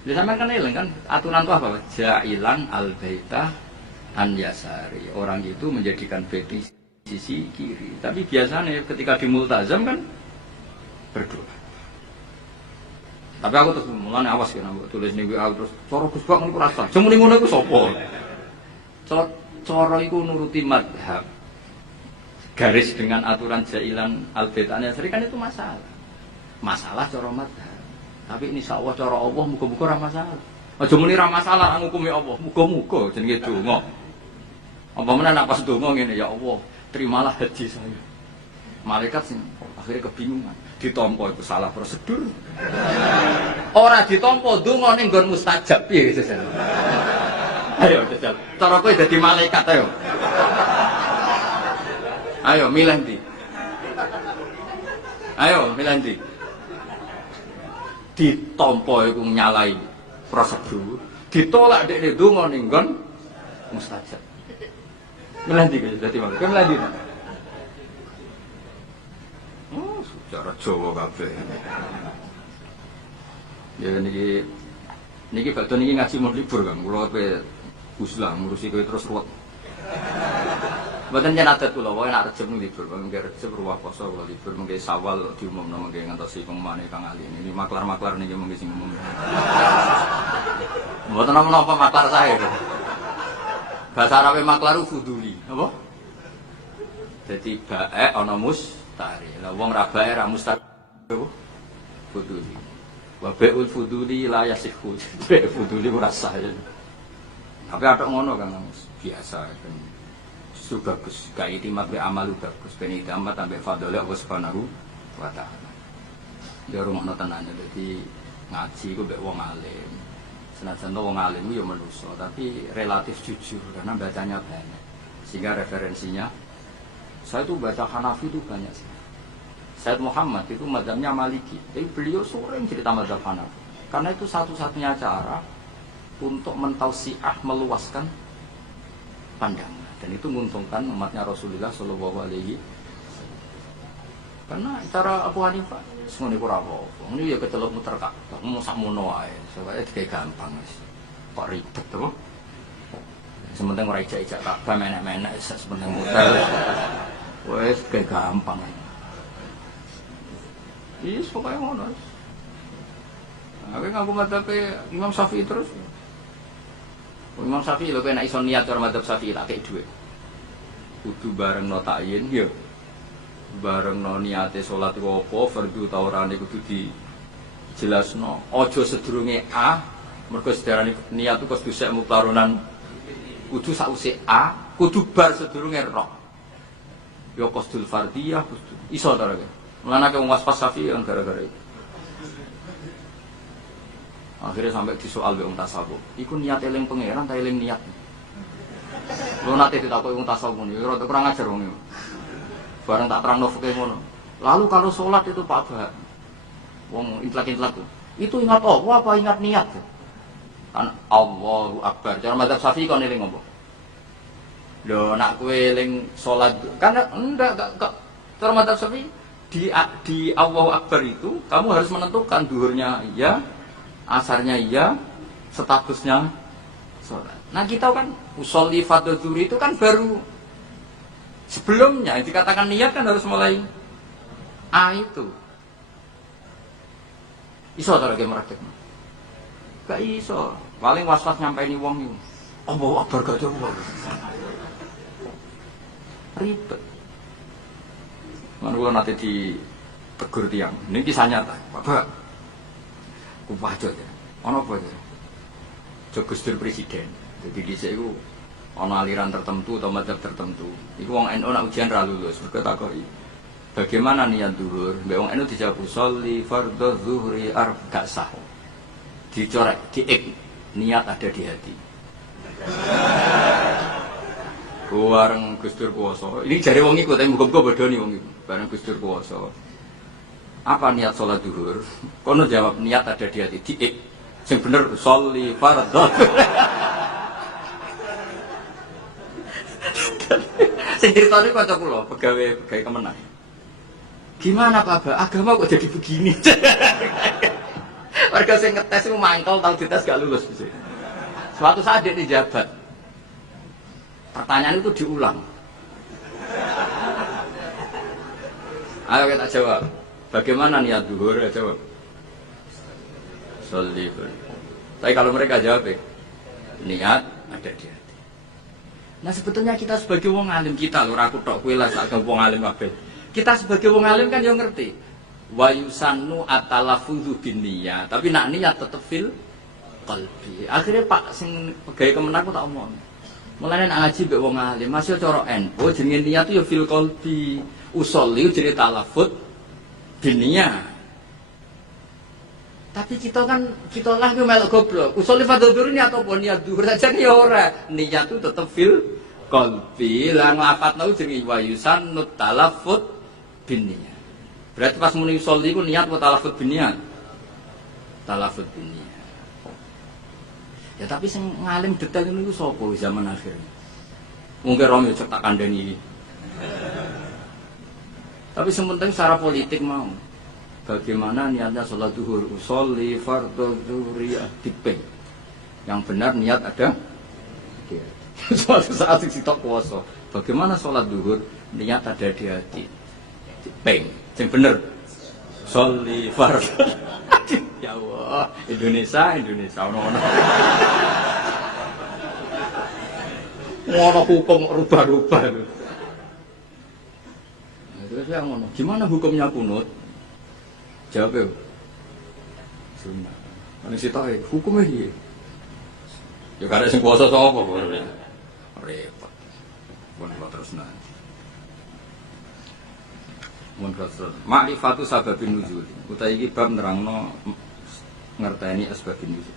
Lha sampean kan eling kan aturan itu apa? Jailan al-baitah an yasari. Orang itu menjadikan bait di sisi kiri. Tapi biasanya ketika di multazam kan berdoa. Tapi aku terus mulane awas kan aku tulis ning WA terus cara Gus Bak niku rasa. Sing muni ngono iku sapa? Cara iku nuruti madhab. Garis dengan aturan jailan al-baitah an yasari kan itu masalah. Masalah cara madhab. Tapi insyaallah cara Allah muga-muga ora masalah. Aja muni ra masalah ngukumi Allah. Muga-muga jenenge donga. Apa menan apa sedonga ngene ya Allah, terimalah haji saya. Malaikat sing akhirnya kebingungan. Ditampa itu salah prosedur. Ora ditampa donga ning nggon mustajab piye jajal. Ayo jajal. Cara kowe dadi malaikat ayo. Ayo milih ndi? Ayo milih ndi? Ditampa iku nyalai prosedur, ditolak dekne donga ning nggon mustajab. Milih ndi kok dadi mangke milih ndi? Oh, sejarah Jawa kabeh. Ya niki badhe niki ngaji mun libur Kang, kula pe uslah ngurusi kowe terus ruwet. Mboten yen adat kula, wae nek Rejeb libur, mengke Rejeb ruwah poso kula libur, mengke Sawal diumumno mengke ngantosi pengumane Kang Ali. Ini maklar-maklar niki mengke sing umum. Mboten napa maklar sae. Bahasa Arabe maklar fuduli, apa? Dadi bae ana mustari. Lah wong ra bae ra mustari. Fuduli. Wa bai'ul fuduli la yasihhu. Bae fuduli ora sah. Tapi ada ngono kan biasa kan. Justru bagus. Gak itimat be amalu bagus. Ben itimat ambek fadhole Allah Subhanahu wa taala. Ya rumono tenan dadi ngaji ku mbek wong alim. Senajan wong alim ku ya manusa, tapi relatif jujur karena bacanya banyak. Sehingga referensinya saya tuh baca Hanafi itu banyak sih. Said Muhammad itu mazhabnya Maliki, tapi beliau sering cerita mazhab Hanafi. Karena itu satu-satunya cara untuk mentausiah meluaskan pandangan, dan itu menguntungkan umatnya Rasulullah Shallallahu Alaihi Wasallam. Karena cara Abu Hanifah semuanya kurang apa, ini ya kecelok muter kak, mau sakmono aja, soalnya kayak gampang sih, kok ribet tuh. Sementing orang ijak-ijak Ka'bah menek-menek, sementing muter, wes kayak gampang. Iya, pokoknya ngono. Aku ngaku madhabe Imam Syafi'i terus. Imam Syafi'i lho kena iso niat cara madhab Syafi'i tak kei dhuwit. Kudu bareng no takyin ya. Bareng no niate salat iku apa, fardhu ta orane kudu dijelasno. Aja sedurunge A, mergo sedarane niat iku kudu sek muktaronan. Kudu sause A, kudu bar sedurunge Ra. Ya qasdul fardhiyah kudu. Iso ta ora? Mulane wong waspas Syafi'i kan gara-gara itu. Akhirnya sampai disoal be wong tasawuf. Iku niat eling pangeran ta eling niat. Lho nate ditakoki wong tasawuf ngene, ora kurang ajar wong iki. Bareng tak terangno fikih ngono. Lalu kalau sholat itu Pak Bah, wong intlak-intlak itu ingat Allah apa ingat niat? Kan Allahu Akbar. Cara mazhab Syafi'i kon eling apa? Lho nak kowe eling sholat kan enggak cara mazhab Syafi'i di Allahu Akbar itu kamu harus menentukan duhurnya iya, asarnya iya, statusnya sholat. Nah kita kan usolli fardhu dzuhri itu kan baru sebelumnya dikatakan niat kan harus mulai A itu. Iso ta lagi merakit? Gak iso. Paling was-was nyampaini wong itu. Allahu Akbar gak coba. Ribet. Lalu nanti ditegur tiang. Ini kisah nyata, Bapak. Kupah aja ya. Ono apa ya? Jogustur presiden. Jadi di sini ono aliran tertentu atau mazhab tertentu. Iku wong NU nak ujian ra lulus. Mergo takoki. Bagaimana niat zuhur? Mbek wong NU dijawab sholli fardhu zuhri gak sah. Dicorek, diik. Niat ada di hati. Bareng Gustur puasa. Ini jare wong iku tapi muga-muga bodoni wong iku. Bareng Gustur puasa. Apa niat sholat zuhur? Kono jawab niat ada di hati. Diik. Sing bener sholli fardhu. Sing ceritane kanca kula, pegawai Kemenang. Gimana Pak Ba? Agama kok jadi begini? Warga sing ngetes iku mangkel tau dites gak lulus bisa. Suatu saat dia dijabat. Pertanyaan itu diulang. Ayo kita jawab. Bagaimana niat zuhur? Jawab. Sholli. Tapi kalau mereka jawab, niat ada di hati. Nah sebetulnya kita sebagai wong alim kita lho, aku tok kowe lah sak wong alim kabeh. Kita sebagai wong alim kan yo ngerti. Wa yusannu atalafudzu binniyah, tapi nak niat tetep fil qalbi. Akhirnya Pak sing pegawai Kemenang aku tak omong. Mulane nak ngaji mbek wong alim, masih cara NU jenenge niat itu yo fil qalbi. Usolli jenenge talafut binniyah. Tapi kita kan kita lagi melok goblok. Usolli fardhu dhuhur niat apa niat zuhur saja ya ora. Niat itu tetep fil qalbi lan lafadzna jenenge wa yusannut talaffuz binniyah. Berarti pas muni sholli ku niat wa talaffuz binniyah. Talaffuz binniyah. Ya tapi sing ngalim detail niku sapa zaman akhir. Mungkin Romi cek tak kandhani iki. Tapi sementing secara politik mau. Bagaimana niatnya sholat zuhur, usolli fardhu zuhri dipeng. Yang benar niat ada. Suatu saat sitok kuasa. Bagaimana sholat zuhur niat ada di hati. Dipeng. Yang benar. Sholli fardhu. Ya Allah, Indonesia ono-ono. Ngono hukum rubah-rubah itu. Terus saya ngono, gimana hukumnya kunut? Jawab ya. Sunnah. Kan sitok hukumnya piye? Ya karek sing kuasa sapa kok. Repot. Pun terus nanti. Mun kasrat. Ma'rifatu sababin nuzul. Utawi iki bab nerangno ngerteni asbabin nuzul.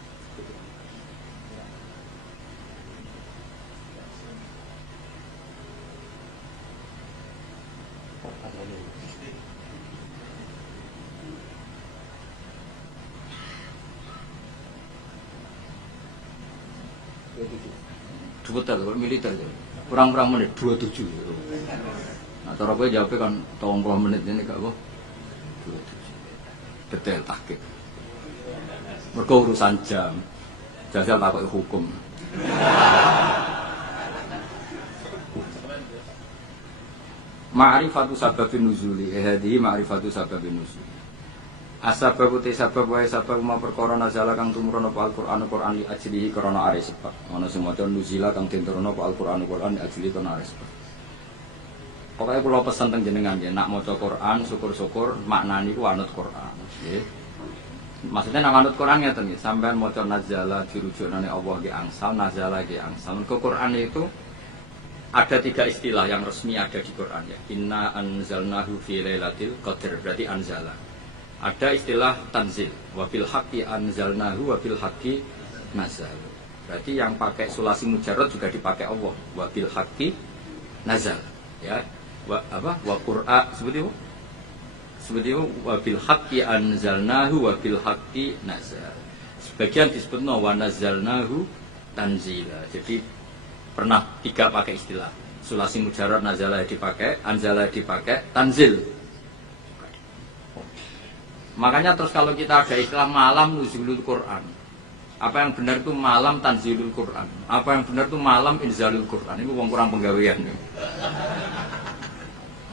Sebentar, militer kurang menit 27. Nah, cara gue jawabnya kan 30 menit ini gak kok 27. Detail tahqiq. Mergo urusan jam. Jajal takut hukum. Ma'rifatu sababin nuzuli. Hadi ma'rifatu sababin nuzuli. Asbab uti sabab wae sabab ma perkara nazala kang tumurun apa Al-Qur'an Qur'an li ajlihi krana are sebab. Ana sing maca nuzila kang tinturun apa Al-Qur'an Qur'an li ajlihi krana are sebab. Pokoke kula pesen teng jenengan nggih, nak maca Qur'an syukur-syukur maknane ku anut Qur'an, nggih. Maksudnya nak anut Qur'an ngeten nggih, sampean maca nazala dirujukane Allah nggih angsal, nazala nggih angsal. Ke Qur'an itu ada 3 istilah yang resmi ada di Qur'an ya. Inna anzalnahu fi lailatul qadar, berarti anzala. Ada istilah tanzil, wabil haqqi anzalnahu wabil haqqi nazal. Berarti yang pakai sulasi mujarrad juga dipakai Allah, wabil haqqi nazal. Ya, wa qur'a seperti itu. Seperti itu wabil haqqi anzalnahu wabil haqqi nazal. Sebagian disebutno wa nazalnahu tanzila. Jadi pernah 3 pakai istilah. Sulasi mujarrad nazala dipakai, anzala dipakai, tanzil. Makanya terus kalau kita ada istilah malam nuzulul Quran, apa yang benar itu malam tanzilul Quran, apa yang benar itu malam inzalul Quran. Ini wong kurang penggawean.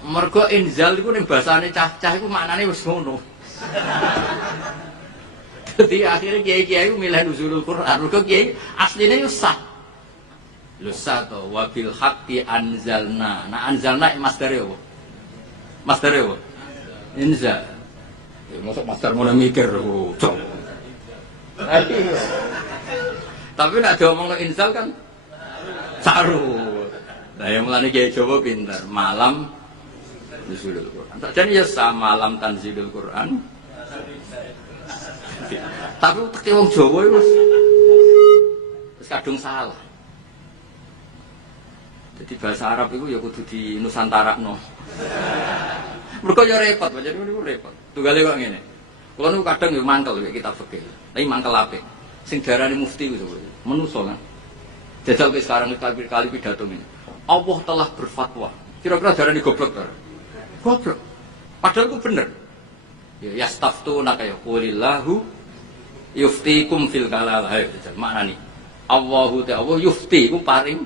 Mergo inzal itu ning basane cah-cah iku maknane wis ngono. Jadi akhirnya kiai-kiai itu milih nuzulul Quran. Mergo kiai aslinya itu sah. Lho sah to wabil haqqi anzalna. Nah anzalna masdare apa? Masdare apa? Inzal. Ya, masuk master mulai mikir, cok. Tapi nak diomong insal kan saru. Nah yang melani kiai Jawa pintar. Malam nuzulul Quran. Jadi ya sama malam tanzilul Quran. Tapi teki wong Jawa itu terus kadung salah. Jadi bahasa Arab itu ya kudu di Nusantara no. Mereka ya repot, jadi ini repot. Tunggale kok ngene. Kulo niku kadang yo mangkel nek kitab fikih. Tapi mangkel apik. Sing darani mufti ku menuso kan. Jajal wis sekarang kali pidato ini. Allah telah berfatwa. Kira-kira darani goblok ta? Goblok. Padahal itu bener. Ya yastaftuna kaya qulillahu yuftikum fil kalalah. Jajal maknane. Allahu ta'ala yufti ku paring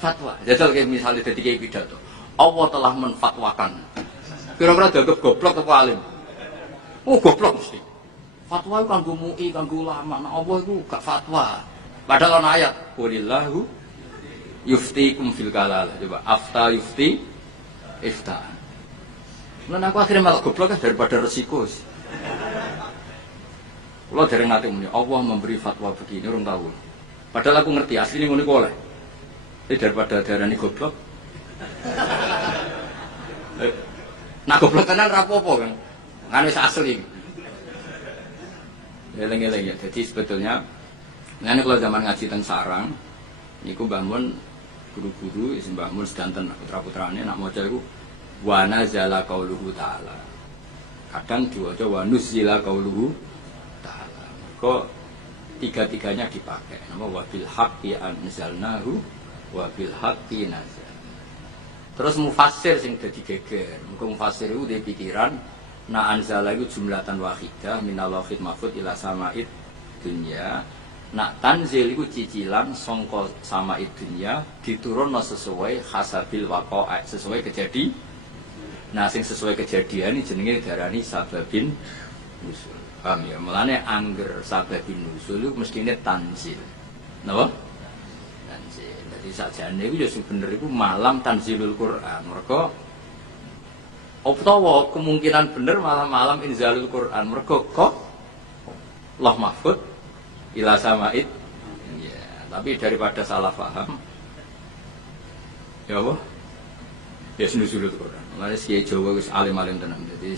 fatwa. Jajal kayak misalnya dadi kiai pidato. Allah telah menfatwakan. Kira-kira dianggap goblok atau alim? Oh goblok mesti. Fatwa itu kanggo MUI, kanggo ulama. Nah Allah itu gak fatwa. Padahal ana ayat, "Qulillahu yuftikum fil kalalah." Coba afta yufti ifta. Lan aku akhirnya malah goblok kan daripada resiko. Kalau dereng nate muni, Allah memberi fatwa begini urung tahu. Padahal aku ngerti asline ngono iku oleh. Tapi daripada darani goblok. Nah goblok tenan ra apa-apa kan. Kan wis asli. Eleng-eleng ya. Jadi sebetulnya ngene kalau zaman ngaji teng sarang niku Mbah Mun guru-guru Mbah Mun sedanten putra-putrane nak maca iku wa nazala qauluhu ta'ala. Kadang diwaca wa nuzila qauluhu ta'ala. Kok tiga-tiganya dipakai. Nama wa bil haqqi anzalnahu wa bil haqqi nazal. Terus mufassir sing dadi geger. Muga mufassir iku dhe pikiran na anzala iku jumlatan wahidah minal lauhil mahfuz ila sama'id dunya. Nak tanzil iku cicilan sangka sama'id dunya diturunno sesuai hasabil waqa'a, sesuai kejadian. Nah sing sesuai kejadian iki jenenge darani sababin nusul. Paham ya? Mulane angger sababin nusul iku mestine tanzil. Napa? Tanzil. Dadi sakjane iku ya sing bener iku malam tanzilul Quran. Mergo utawa kemungkinan bener malam-malam inzalul Quran. Mergo kok Allah mahfud ila sama'id. Ya, tapi daripada salah paham. Ya apa? Ya nuzulul Quran. Mulane Kiai Jawa wis alim-alim tenan. Jadi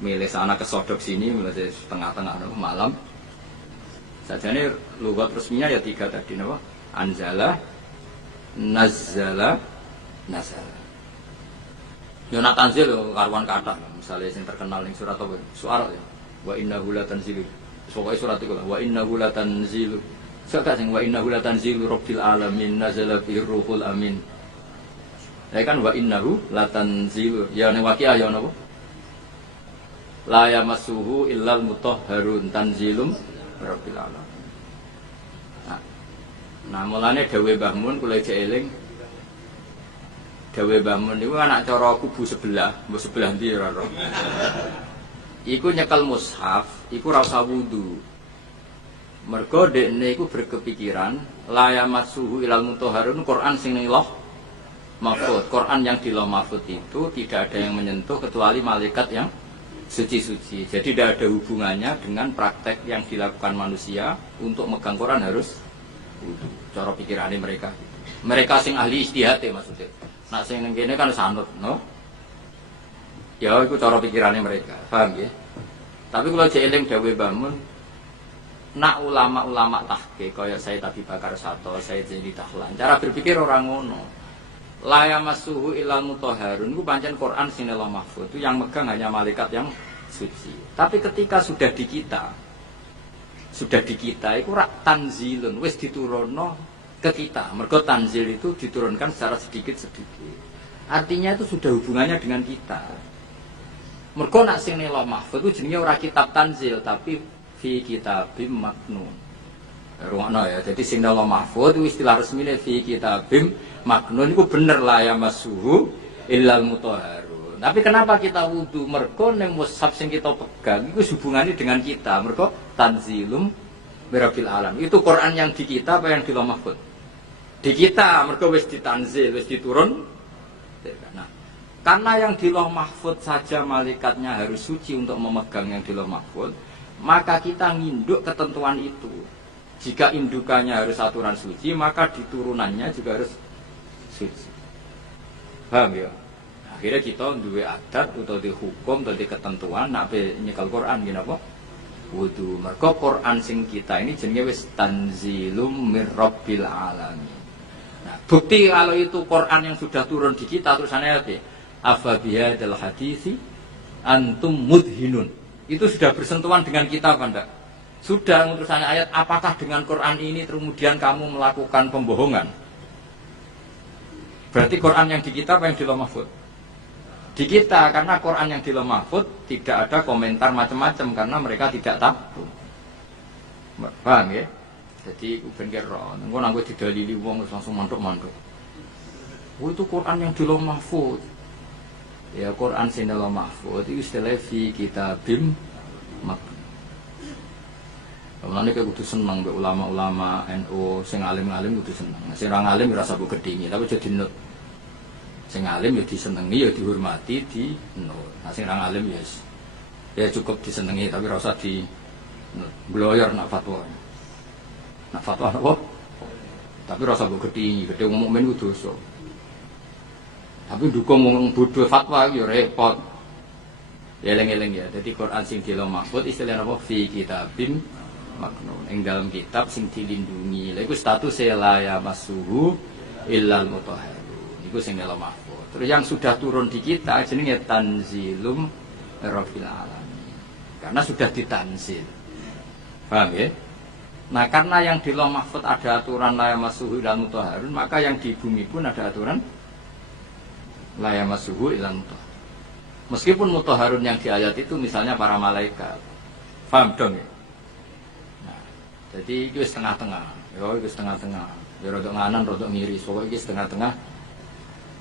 milih sana ke sodok sini, milih tengah-tengah malam. Sajane lugat resminya ya tiga tadi napa? Anzala, nazzala, nazala. Yo nak tanzil karuan kathah. Misale sing terkenal ning surat apa? Suara ya. Wa innahu latanzilu. Pokoke surat iku wa innahu latanzilu. Sak sing wa innahu latanzilu rabbil alamin nazala bihi ruhul amin. Ya kan wa innahu latanzilu. Ya ning waqiah ya napa? La yamassuhu illal mutahharun tanzilum rabbil alamin. Nah mulane dawuh Mbah Mun kula jek eling. Dawuh Mbah Mun niku anak cara kubu sebelah, mbok sebelah ndi ora ora. Iku nyekel mushaf, iku ora usah wudu. Mergo dekne iku berkepikiran la yamassuhu illal mutahharun Quran sing ning loh mahfud. Quran yang di loh mahfud itu tidak ada yang menyentuh kecuali malaikat yang suci-suci. Jadi tidak ada hubungannya dengan praktek yang dilakukan manusia untuk megang Quran harus wudu. Cara pikirannya mereka. Mereka sing ahli ijtihad maksudnya. Nak sing ning kene kan sanut, no? Ya iku cara pikirannya mereka. Paham ya? Tapi kalau jek eling dawuh Mbah Mun, nak ulama-ulama tahqiq kaya Sayyid Abi Bakar Sato, Sayyid Zaini Dahlan, cara berpikir orang ngono. La yamassuhu illal mutahharun itu pancen Quran sing Allah mahfuz itu yang megang hanya malaikat yang suci. Tapi ketika sudah di kita itu rak tanzilun wis diturunno ke kita. Mergo tanzil itu diturunkan secara sedikit-sedikit. Artinya itu sudah hubungannya dengan kita. Mergo nak sing Allah mahfuz itu jenenge ora kitab tanzil tapi fi kitabim maknun. Ruangno ya. Jadi sing Allah mahfuz itu istilah resmine fi kitabim maknun itu bener lah ya masuhu illal mutahharun. Tapi kenapa kita wudu? Mergo ning mushaf sing kita pegang itu hubungannya dengan kita. Mergo tanzilum mirabbil alam. Itu Quran yang di kita apa yang di Lauh Mahfuz? Di kita. Mergo wis ditanzil, wis diturun. Nah, karena yang di Lauh Mahfuz saja malaikatnya harus suci untuk memegang yang di Lauh Mahfuz, maka kita nginduk ketentuan itu. Jika indukannya harus aturan suci, maka diturunannya juga harus suci. Paham ya? Akhirnya kita duwe adat atau di hukum atau di ketentuan nak nyekel Quran gini apa? Wudu. Mergo Quran sing kita ini jenenge wis tanzilum mir rabbil alamin. Nah, bukti kalau itu Quran yang sudah turun di kita terusannya apa? Afa bihadzal hadisi antum mudhinun. Itu sudah bersentuhan dengan kita apa enggak? Sudah terusannya ayat apakah dengan Quran ini kemudian kamu melakukan pembohongan? Berarti Quran yang di kita apa yang di Lauh Mahfuz? Di kita, karena Quran yang di Lauh Mahfuz tidak ada komentar macam-macam karena mereka tidak tahu. Paham ya? Jadi ben kira, engko nang didalili wong langsung mantuk-mantuk. Oh itu Quran yang di Lauh Mahfuz. Ya Quran sing di Lauh Mahfuz itu istilah fi kitabim maknun. Mulane kok kudu seneng mbek ulama-ulama NU sing alim-alim kudu seneng. Sing ora alim ora usah gedhingi, tapi aja dinut. Sing alim ya disenengi, ya dihormati, dinut. Nah sing ora alim ya cukup disenengi tapi ora usah di bloyor nak fatwa. Nak fatwa apa? Tapi ora usah gedhingi, gedhe wong mukmin kudu dosa. Tapi dukung wong bodho fatwa ya repot. Ya eling-eling ya. Dadi Quran sing di Lauh Mahfuz istilahnya apa? Fi kitabim maknun ing dalam kitab sing dilindungi. Lha iku status la ya masuhu illal mutahharun. Iku sing dalam mahfuz. Terus yang sudah turun di kita jenenge tanzilum rabbil alamin. Karena sudah ditanzil. Paham ya? Nah, karena yang di lauh mahfuz ada aturan la yamassuhu illal mutahharun, maka yang di bumi pun ada aturan la yamassuhu illal mutahharun. Meskipun mutahharun yang di ayat itu misalnya para malaikat. Paham dong ya? Nah, jadi itu setengah-tengah. Ya, itu setengah-tengah. Ya rodok nganan, rodok ngiri. Pokoknya itu setengah-tengah.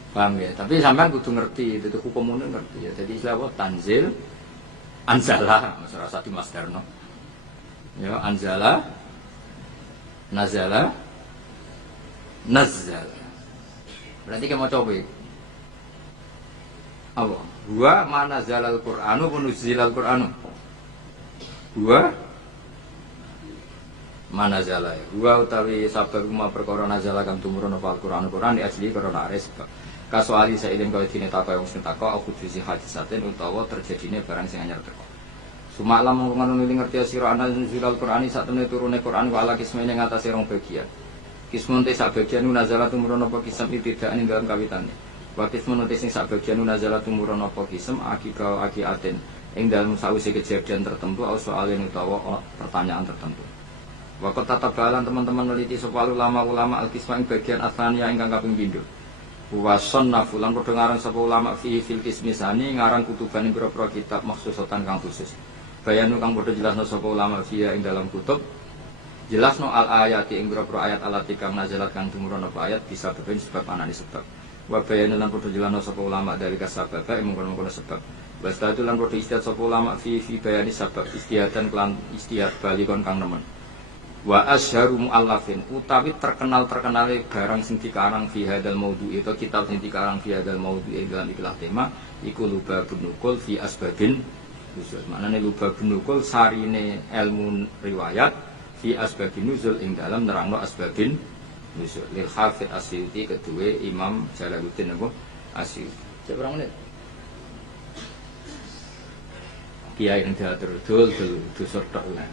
Paham ya? Tapi sampean kudu ngerti, itu hukum umum ngerti ya. Jadi istilah tanzil, anzala, masalah satu Mas Darno. Ya, anzala, nazala, nazzala. Berarti kita mau coba. Apa? Wa mana zalal Qur'anu punuzilal Qur'anu. Wa mana zala. Wa utawi sabab ma perkara nazala kang tumurun apa Al-Qur'an Qur'an di asli karena ares. Kasuali sailim kau dene takok wong sing takok aku disi hadisaten utawa terjadine barang sing anyar teko. Sumalam ngono ngerti sira ana zilal Qur'ani sak temene turune Qur'an wa ala kismene ngatasi rong bagian. Kismun te sak bagian nazala tumurun apa kisam tidak ing dalam kawitane. Wa kismun te sing sak bagian nazala tumurun apa kisam akika akiaten ing dalam sawise kejadian tertentu au soalen utawa pertanyaan tertentu. Wa kota tabalan teman-teman meneliti sapa ulama-ulama al-kisma ing bagian asania ingkang kaping pindho. Wa sannafu lan padha ngarang sapa ulama fi fil kismisani ngarang kutuban ing pira-pira kitab maksusotan kang khusus. Bayanu kang padha jelasno sapa ulama fiya ing dalam kutub jelasno al ayati ing pira-pira ayat alati kang nazalat kang tumurun apa ayat bisa beben sebab anane sebab. Wa bayanu lan padha jelasno sapa ulama dari kasabab ing mungkon-mungkon sebab. Wastatu lan padha istihad sapa ulama fi bayani sebab istihadan kelan istihad balikon kang nemen. Wa asharu muallafin utawi terkenal-terkenale barang sing dikarang fi hadal maudhu itu kitab sing dikarang fi hadal maudhu dalam ikhlas tema iku lubabun nukul fi asbabin nuzul. Maknane lubabun nukul sarine ilmu riwayat fi asbabin nuzul ing dalam nerangno asbabin nuzul lil hafidz Asyuti kedua Imam Jalaluddin Asyuti. Cek berapa menit? Kiai yang diatur dul sortok lah.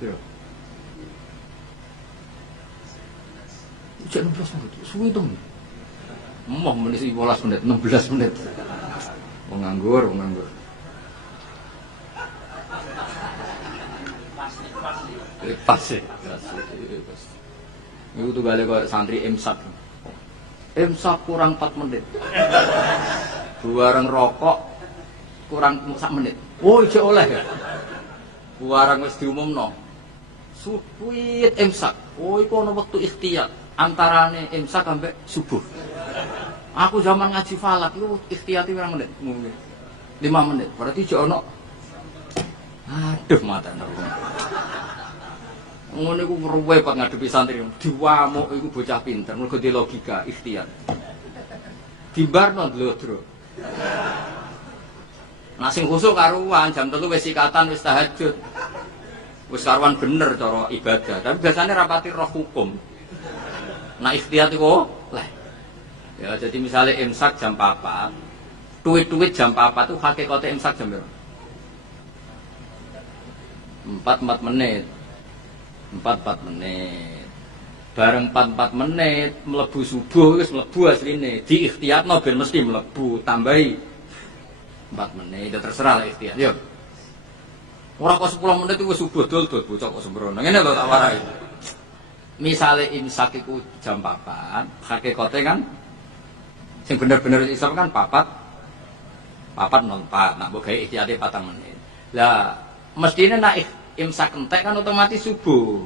Ya. Ujian 16 menit, suwi itu. Mau menit 15 menit, 16 menit. Nganggur. Pas sih. Itu tuh gale kok santri imsak. Imsak kurang 4 menit. Bareng rokok kurang 1 menit. Oh, iki oleh ya. Bareng wis diumumno. Suwit imsak. Oh, iku ana wektu ikhtiyar antarane imsak sampai subuh. Aku zaman ngaji falak itu ikhtiyati berapa menit? Mungkin 5 menit. Berarti jek ono. Aduh mata nang. Ngono iku repot ngadepi santri. Diwamuk iku bocah pinter, mergo di logika ikhtiyar. Dimbarno ndlodro. Nah sing khusuk karuan jam 3 wis sikatan wis tahajud. Wis karuan bener cara ibadah, tapi biasanya rapati roh hukum. Nah ikhtiyar itu lah. Ya jadi misalnya imsak jam 4, tuwit-tuwit jam 4 itu hakikate imsak jam berapa? 4 menit. 4 menit. Bareng 4 menit mlebu subuh wis mlebu asline. Di ikhtiyarno ben mesti mlebu, tambahi 4 menit. Ya terserah lah ikhtiyar. Yo. Ora kok 10 menit itu subuh dol-dol bocah kok sembrono. Ngene lho tak warai. Misale imsak iku jam 4, hakikate kan sing bener-bener imsak kan 4 non 4. Nak mbok gawe ikhtiate 4 menit. Lah mestine nak imsak entek kan otomatis subuh.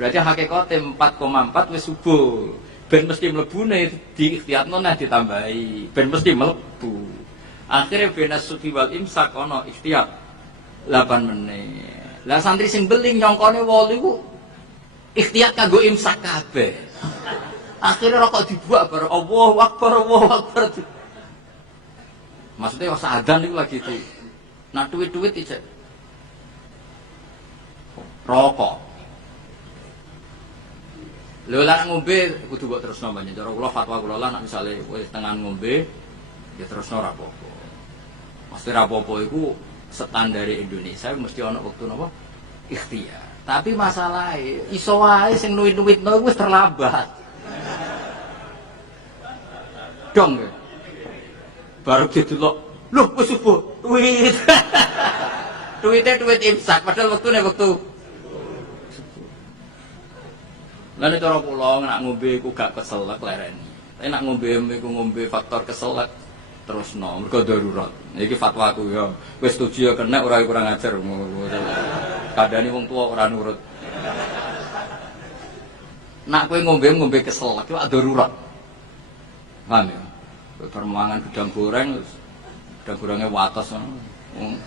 Berarti hakikate 4,4 wis subuh. Ben mesti mlebune di ikhtiatno nah ditambahi. Ben mesti mlebu. Akhire benas sufi wal imsak ana ikhtiat 8 menit. Lah santri sing beling nyongkone 8 iku ikhtiat kanggo imsak kabeh. Akhire rokok dibuak bareng Allahu Akbar. Maksudnya wis adzan iku lagi di. Nah duit-duit iki rokok. Lho lah ngombe kudu mbok terusno banyak. Cara kula fatwa kula lah nek misale wis tengan ngombe ya terusno ra apa-apa. Mesti ra apa-apa iku standar Indonesia mesti ana wektu napa? Ikhtiar. Tapi masalahnya iso wae sing nuwit-nuwitno wis terlambat. Dong. Baru didelok, lho wis subuh. Duit. Duit imsak padahal wektune wektu. Lan cara kula nak ngombe iku gak keselek lereni. Tapi nak ngombe iku ngombe faktor keselek terusno mergo darurat. Iki fatwaku ya. Wis setuju ya kena ora kurang ajar. Kadane wong tua ora nurut. Nak kowe ngombe keselek itu darurat. Paham ya? Permangan gedang goreng gorengnya wates ngono.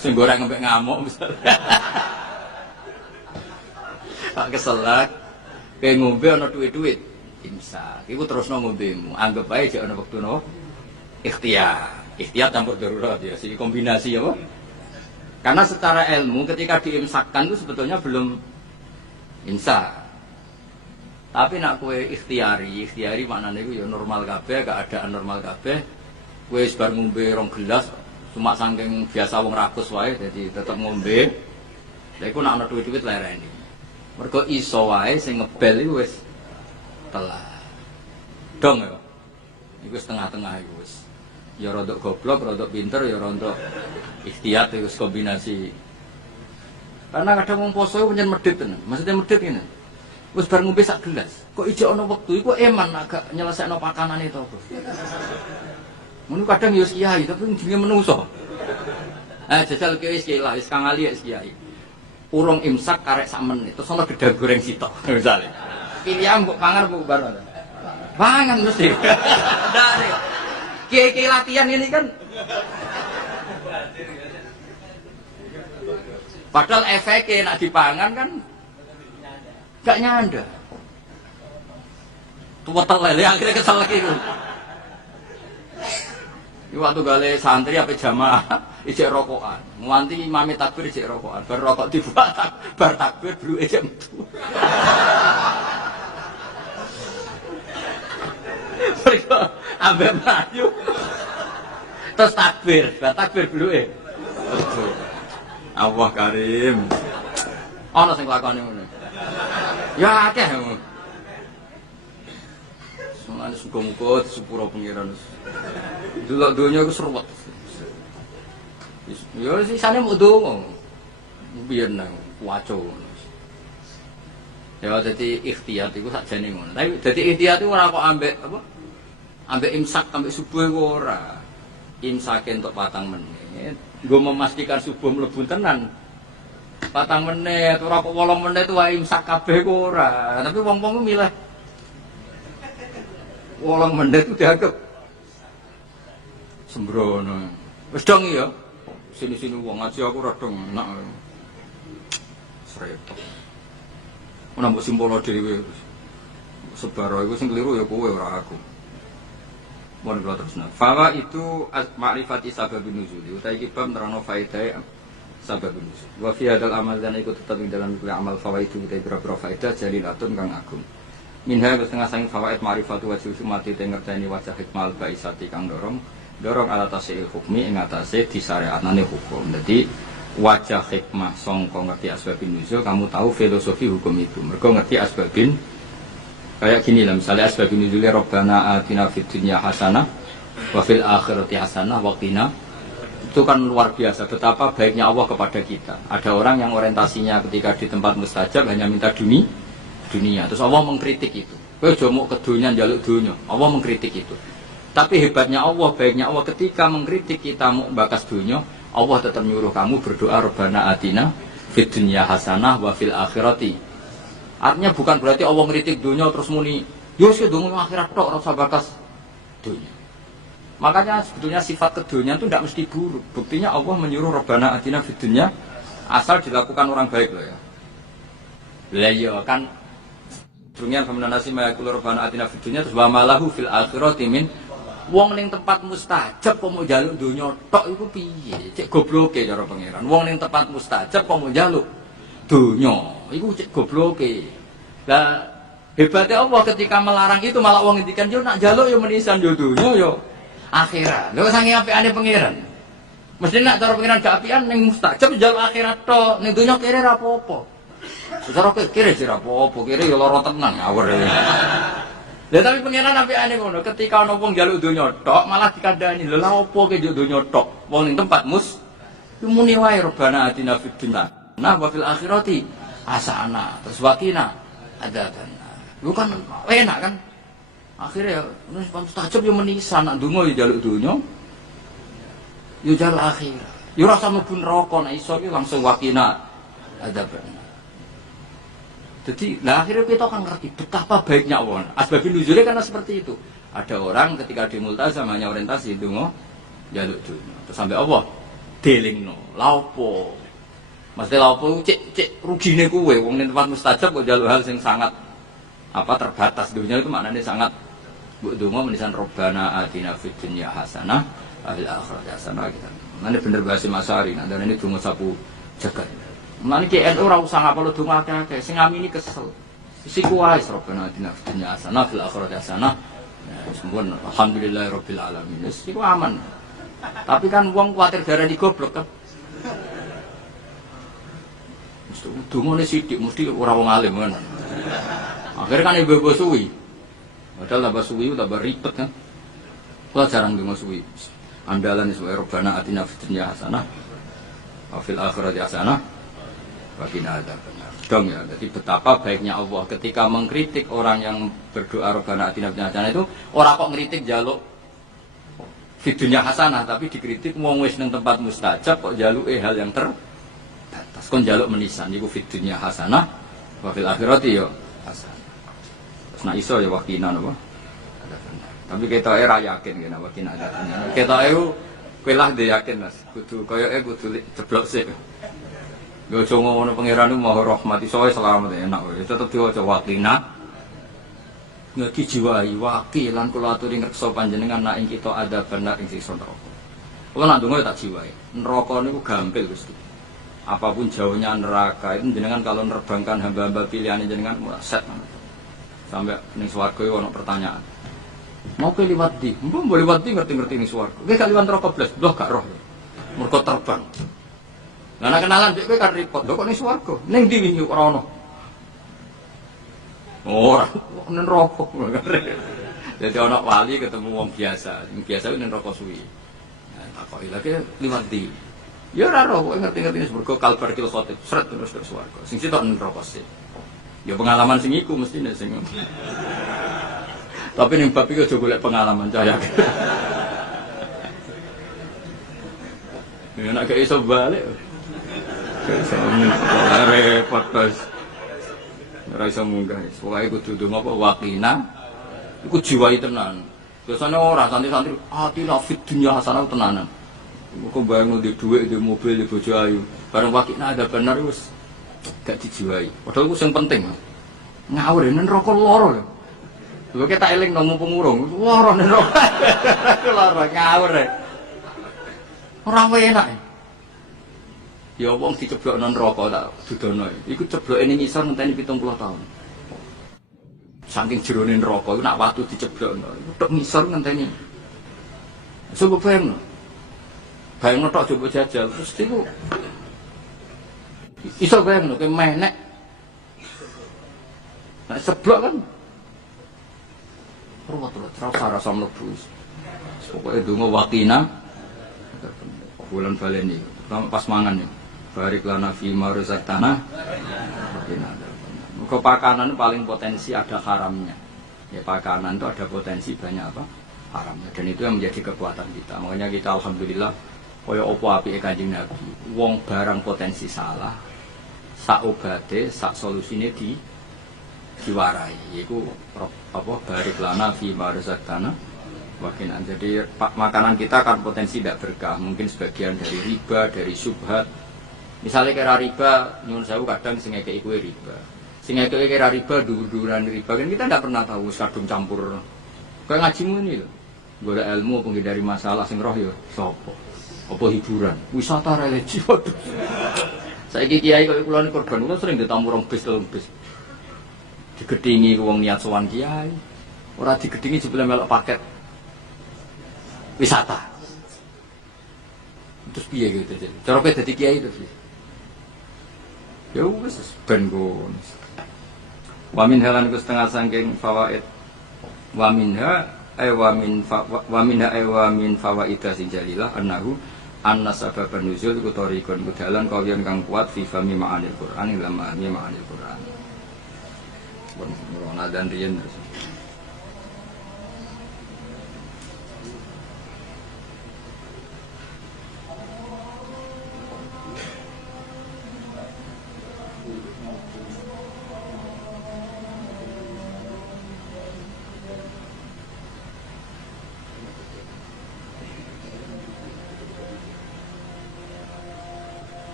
Sing goreng sampai ngamuk misalnya. Pak keselak, kayak ngombe ana duit-duit, imsak. Iku terusno ngombemu. Anggap ae jek ana wektu napa? Ikhtiar campur darurat ya. Sini kombinasi apa? Karena secara ilmu ketika diimsakkan itu sebetulnya belum imsak. Tapi nak kue ikhtiari maknane iku ya normal kabeh, keadaan normal kabeh. Kowe wis bar ngombe 2 gelas cuma saking biasa wong rakus wae jadi tetep ngombe. Lha iku nak ana duit-duit lereni. Mergo iso wae sing ngebel iku wis telat. Dong ya. Iku setengah-tengah iku wis. Ya rodok goblok, rodok pinter, ya rodok ikhtiar iku kombinasi. Karena kadang wong poso iku pancen medhit tenan. Maksudnya medhit ngene. Wis bar ngombe sak gelas. Kok ijek ana wektu iku eman agak nyelesekno pakanane to, Bos. Ngono kadang ya kiai tapi jenenge menungso. Jajal kiai kiai lah wis kang ali wis kiai. Urung imsak karek sak menit terus ana gedang goreng sitok misale. Pilihan mbok pangan mbok bar. Pangan mesti. Dari kiai-kiai latihan ini kan. Padahal efeknya nak dipangan kan gak nyanda. Tuwetel lele akhirnya kesel lagi. Iki waktu gale santri apa jamaah ijek rokokan. Nganti imame takbir ijek rokokan. Bar rokok dibuat bar takbir bluke ijek metu. Mereka ambek mlayu. Terus takbir, bar takbir bluke. Allah Karim. Ana sing lakone ngono. Ya akeh. Semoga muga-muga disepuro pengiran. Delok donya iku seruwet. Ya sisane mok donga. Biyen nang waco. Ya dadi ikhtiar iku sakjane ngono. Tapi dadi ikhtiar iku ora kok ambek apa? Ambek imsak ambek subuh iku ora. Imsake entuk 4 menit. Nggo memastikan subuh mlebu tenan. 4 menit, ora kok 8 menit wae imsak kabeh kok ora. Tapi wong-wong milih 8 menit itu dianggap sembrono. Wis dong ya. Sini-sini wong ngaji aku ora dong enak. Srepot. Ora mbok simpolo dhewe. Sebaro iku sing keliru ya kowe ora aku. Mohon kula terusna. Fawa itu ma'rifati sababun nuzul. Utai iki bab nerangno faedah sababun nuzul. Wa fi hadzal amal dan ikut tetap ing dalam amal fawaidu utai pira-pira faedah jalilatun kang agung. Minha setengah sang fawaid ma'rifatu wajib sumati te ngerteni wajah hikmal baisati kang dorong ala tasih hukmi ing atase disyariatane hukum. Jadi wajah hikmah sangka ngerti asbabun nuzul kamu tahu filosofi hukum itu. Mergo ngerti asbabin kayak gini lah misalnya asbabun nuzul Rabbana atina fid dunya hasanah wa fil akhirati hasanah wa qina. Itu kan luar biasa betapa baiknya Allah kepada kita. Ada orang yang orientasinya ketika di tempat mustajab hanya minta dunia. Terus Allah mengkritik itu. Kowe aja mau ke dunia njaluk dunia. Allah mengkritik itu. Tapi hebatnya Allah, baiknya Allah ketika mengkritik kita mau bakas dunia, Allah tetap nyuruh kamu berdoa Rabbana atina fid dunya hasanah wa fil akhirati. Artinya bukan berarti Allah mengkritik dunia terus muni, yo sik dunia akhirat tok ora usah bakas dunia. Makanya sebetulnya sifat kedunya itu tidak mesti buruk. Buktinya Allah menyuruh Rabbana atina fid dunya asal dilakukan orang baik loh ya. Lah iya kan dunia feminasi mayakul Rabbana atina fid dunya terus wa malahu fil akhirati min wong ning tempat mustajab kok mau njaluk donya tok iku piye? Cek gobloke cara pangeran. Wong ning tempat mustajab kok mau njaluk donya iku cek gobloke. Lah hebatnya Allah ketika melarang itu malah wong ngendikan yo nak njaluk yo menisan yo donya yo akhirat. Lho sange apikane pangeran. Mesti nak cara pangeran gak apian ning mustajab njaluk akhirat tok, ning donya kere ra apa-apa. Secara kira sira apa kira ya lara tenan ngawur. Lah tapi pengenan apikane ngono, ketika ana wong njaluk donya tok malah dikandani, lha lha opo ke njaluk donya tok? Wong ning tempat mus muni wae Rabbana atina fid dunya nah wa fil akhirati hasanah. Terus wakina adzaban. Lu kan enak kan? Akhirnya wis mustajab yo menisan nak donga yo njaluk donya. Yo jaluk akhirat. Yo rasa mlebu neraka nek iso ki langsung wakina adzaban. Jadi, nah akhirnya kita akan ngerti betapa baiknya Allah. Asbabun nuzulnya karena seperti itu. Ada orang ketika di multazam hanya orientasi itu jaluk dunia. Terus sampai Allah delingno, laupo. Maksudnya laupo cek rugine kuwe wong ning tempat mustajab kok jaluk hal sing sangat terbatas dunia itu maknanya sangat mbok donga menisan Rabbana atina fid dunya hasanah wa fil akhirati hasanah gitu. Mane bener bahasa Masari, nah ini donga sapu jagat. Mulane ki NU ora usah ngapalo donga akeh-akeh, sing ngamini kesel. Siku wae Rabbana atina fid dunya hasanah fil akhirati hasanah. Sembun alhamdulillahirabbil alamin. Siku aman. Tapi kan wong kuwatir darani goblok kan. Mesti dongane sithik mesti ora wong alim kan. Akhirnya kan ibu-ibu suwi. Padahal tambah suwi tambah ribet kan. Kula jarang donga suwi. Andalan sebagai Rabbana atina fid dunya hasanah wa fil akhirati hasanah wa qina adzabannar. Dong ya, jadi betapa baiknya Allah ketika mengkritik orang yang berdoa Rabbana atina fid dunya hasanah itu ora kok ngritik njaluk fid dunya hasanah tapi dikritik wong wis nang tempat mustajab kok njaluke hal yang terbatas. Kon njaluk menisan iku fid dunya hasanah wa fil akhirati yo hasanah. Terus nek iso ya wakina napa? Tapi kita era yakin kena wakina ada. Kita kowe lah dhe yakin Mas. Kudu koyoke kudu ceblok sik. Yo aja ngono pangeran ku maha rahmat iso selamat enak wae. Tetep diwaca wakina. Ngeki jiwai wakilan kula aturi ngreksa panjenengan nek ing kita ada benar ing siksa neraka. Kula nak ndonga tak jiwai. Neraka niku gampil Gusti. Apapun jauhnya neraka itu jenengan kalau nerbangkan hamba-hamba pilihan jenengan set. Sampai ning swarga ono pertanyaan. Mau ke liwat di, mbok liwat di ngerti-ngerti ning swarga. Kowe gak liwat neraka blas, lho gak roh. Mergo terbang. Lah nek kenalan kowe kan repot. Lho kok ning swarga? Ning ndi wingi ora ono. Ora, ning neraka. Jadi ana wali ketemu wong biasa. Wong biasa ning neraka suwi. Nah, takoki lagi liwat di. Ya ora roh, kowe ngerti-ngerti swarga kalbar kil khotib, sret terus ke swarga. Sing sitok ning neraka sih. Ya pengalaman sing iku mestine sing. Tapi ning bab iki aja golek pengalaman cah ya. Ya nek gak iso balik. Repot terus. Ora iso munggah. Pokoke kudu ndonga apa wakina. Iku jiwai tenan. Biasane ora santri-santri ati nafid dunya hasanah tenanan. Kok bayangno di dhuwit, di mobil, di bojo ayu. Bareng wakina ada benar wis gak dijiwai. Padahal iku sing penting. Ngawur neraka loro lho. Lho kita eling nang pengurung, loro neraka. Loro ngawur. Ora enak. Ya wong diceblok nang neraka tak dudono. Iku cebloke ning ngisor ngenteni 70 tahun. Saking jerone neraka iku nak watu diceblokno. Iku tok ngisor ngenteni. Sebab bayangno tok coba jajal terus iku iso bayangno ke menek. Nek ceblok kan ruwet-ruwet rasa mlebu. Pokoke donga wakina bulan baleni pas mangan ya. Barik lana fi ma razaqtana. Muga pakanan paling potensi ada haramnya. Ya pakanan itu ada potensi banyak apa? Haramnya. Dan itu yang menjadi kekuatan kita. Makanya kita alhamdulillah kaya apa apike Kanjeng Nabi. Wong barang potensi salah, sak obate, sak solusine diwarai. Yaiku apa barik lana fi ma razaqtana. Wakinan. Jadi makanan kita kan potensi tidak berkah. Mungkin sebagian dari riba, dari syubhat. Misalnya kira riba, nyuwun sewu kadang sing ngekeki kuwe riba. Sing ngekeki kira riba, dur-duran riba kan kita tidak pernah tahu kadung campur. Kayak ngajimu ini lho. Golek ilmu penghindari masalah sing roh ya sapa? Apa hiburan? Wisata religi. Saiki kiai kok kula ni korban, kula sering ditamu rong bis. Digedhingi wong niat sowan kiai. Ora digedhingi jebule melok paket wisata. Terus piye gitu. Cara kowe dadi kiai terus. Ya wis ben ngono. Wa min halan iku setengah saking fawaid. Wa minha wa min fawaida sing jalilah annahu anna sabab nuzul iku tariqun iku dalan kawiyan kang kuat fi fahmi ma'anil Qur'an ila ma'ani ma'anil Qur'an. Pun ora dan riyen.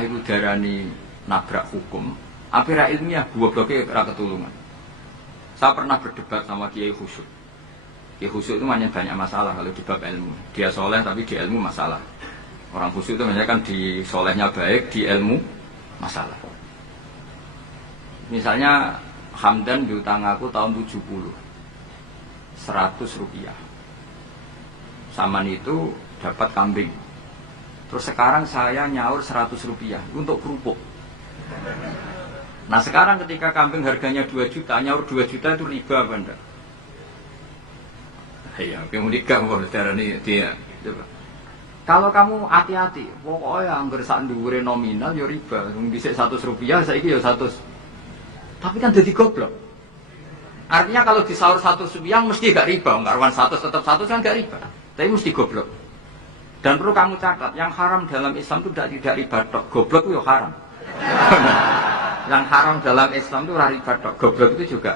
Itu darani nabrak hukum, akhirnya ilmiah gobloknya ora ketulungan. Saya pernah berdebat sama Kiai Khusyuk. Kiai Khusyuk itu banyak masalah kalau di bab ilmu. Dia soleh tapi di ilmu masalah. Orang khusyuk itu banyak kan di solehnya baik, di ilmu masalah. Misalnya Hamdan diutang aku tahun 70, 100 rupiah. Saman itu dapat kambing. Terus sekarang saya nyaur 100 rupiah untuk kerupuk. Nah sekarang ketika kambing harganya 2 juta, nyaur 2 juta itu riba apa enggak? Iya, kemudian darah ini dia. Coba. Kalau kamu hati-hati, pokoknya anggar sak dhuwure nominal ya riba. Dhisik 100 rupiah, saiki ya 100. Tapi kan jadi goblok. Artinya kalau disaur 100 rupiah mesti gak riba, karuan 100 tetap 100 kan gak riba. Tapi mesti goblok. Dan perlu kamu catat, yang haram dalam Islam itu tidak riba tok, goblok itu ya haram. Yang haram dalam Islam itu riba tok, goblok itu juga.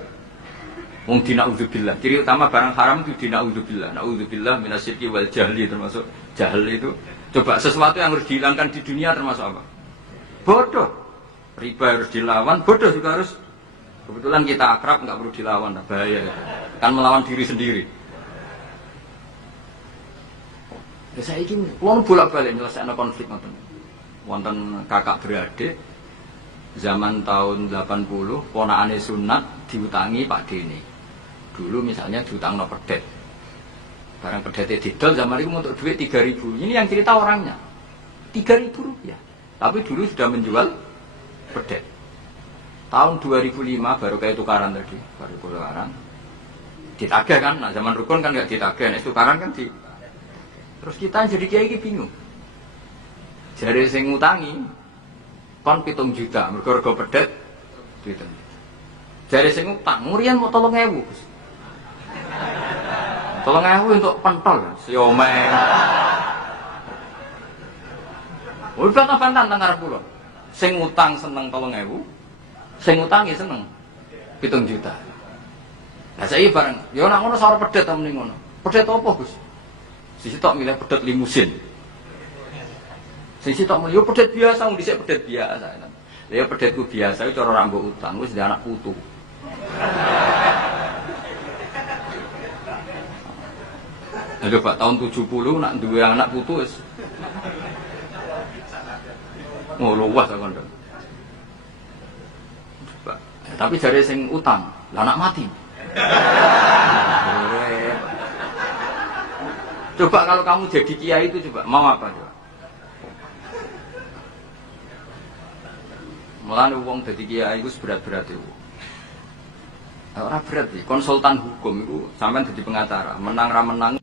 Wong dina'udzubillah. Ciri utama barang haram itu dina'udzubillah. Na'udzubillah minasyirki wal jahli, termasuk jahil itu. Coba sesuatu yang harus dihilangkan di dunia termasuk apa? Bodoh. Riba harus dilawan, bodoh juga harus. Kebetulan kita akrab nggak perlu dilawan, bahaya. Kan melawan diri sendiri. Ya saya ingin, kalau bolak-balik nyelesaikan konflik wonten kakak beradik zaman tahun 80, ponakane sunat diutangi Pak Dene. Dulu misalnya diutang no pedet, barang pedetnya didol zaman itu untuk duit 3.000. Ini yang cerita orangnya 3.000 rupiah, tapi dulu sudah menjual pedet. Tahun 2005 baru kayak tukaran tadi, baru tukaran ditagih kan. Nah zaman rukun kan nggak ditagih, nah tukaran kan di. Terus kita jadi kiai bingung. Jare sing ngutangi kon 7 juta, mergo pedet 7 juta. Jare sing utang murian mau 3.000. 3.000 untuk pentol, siomeng. Wis bantah-bantah nang ngarep kula. Sing utang seneng 3.000, sing utangi seneng 7 juta. Lah saiki bareng, ya nek ngono sawar pedet ta mending ngono. Pedet apa, Gus? Sisi tok milih pedet limusin. Sisi tok milih yo pedet biasa, wong dhisik pedet biasa. Lah ya pedetku biasa iku cara rambut utang wis ndek anak putu. Lha Pak tahun 70 nak duwe anak putu wis. Oh luas kon. Tapi jare sing utang, lah anak mati. Coba kalau kamu jadi kiai itu coba mau apa coba? Mulane wong dadi kiai itu berat-berat itu. Ora berat sih, konsultan hukum itu sampean dadi pengacara, menang ra menang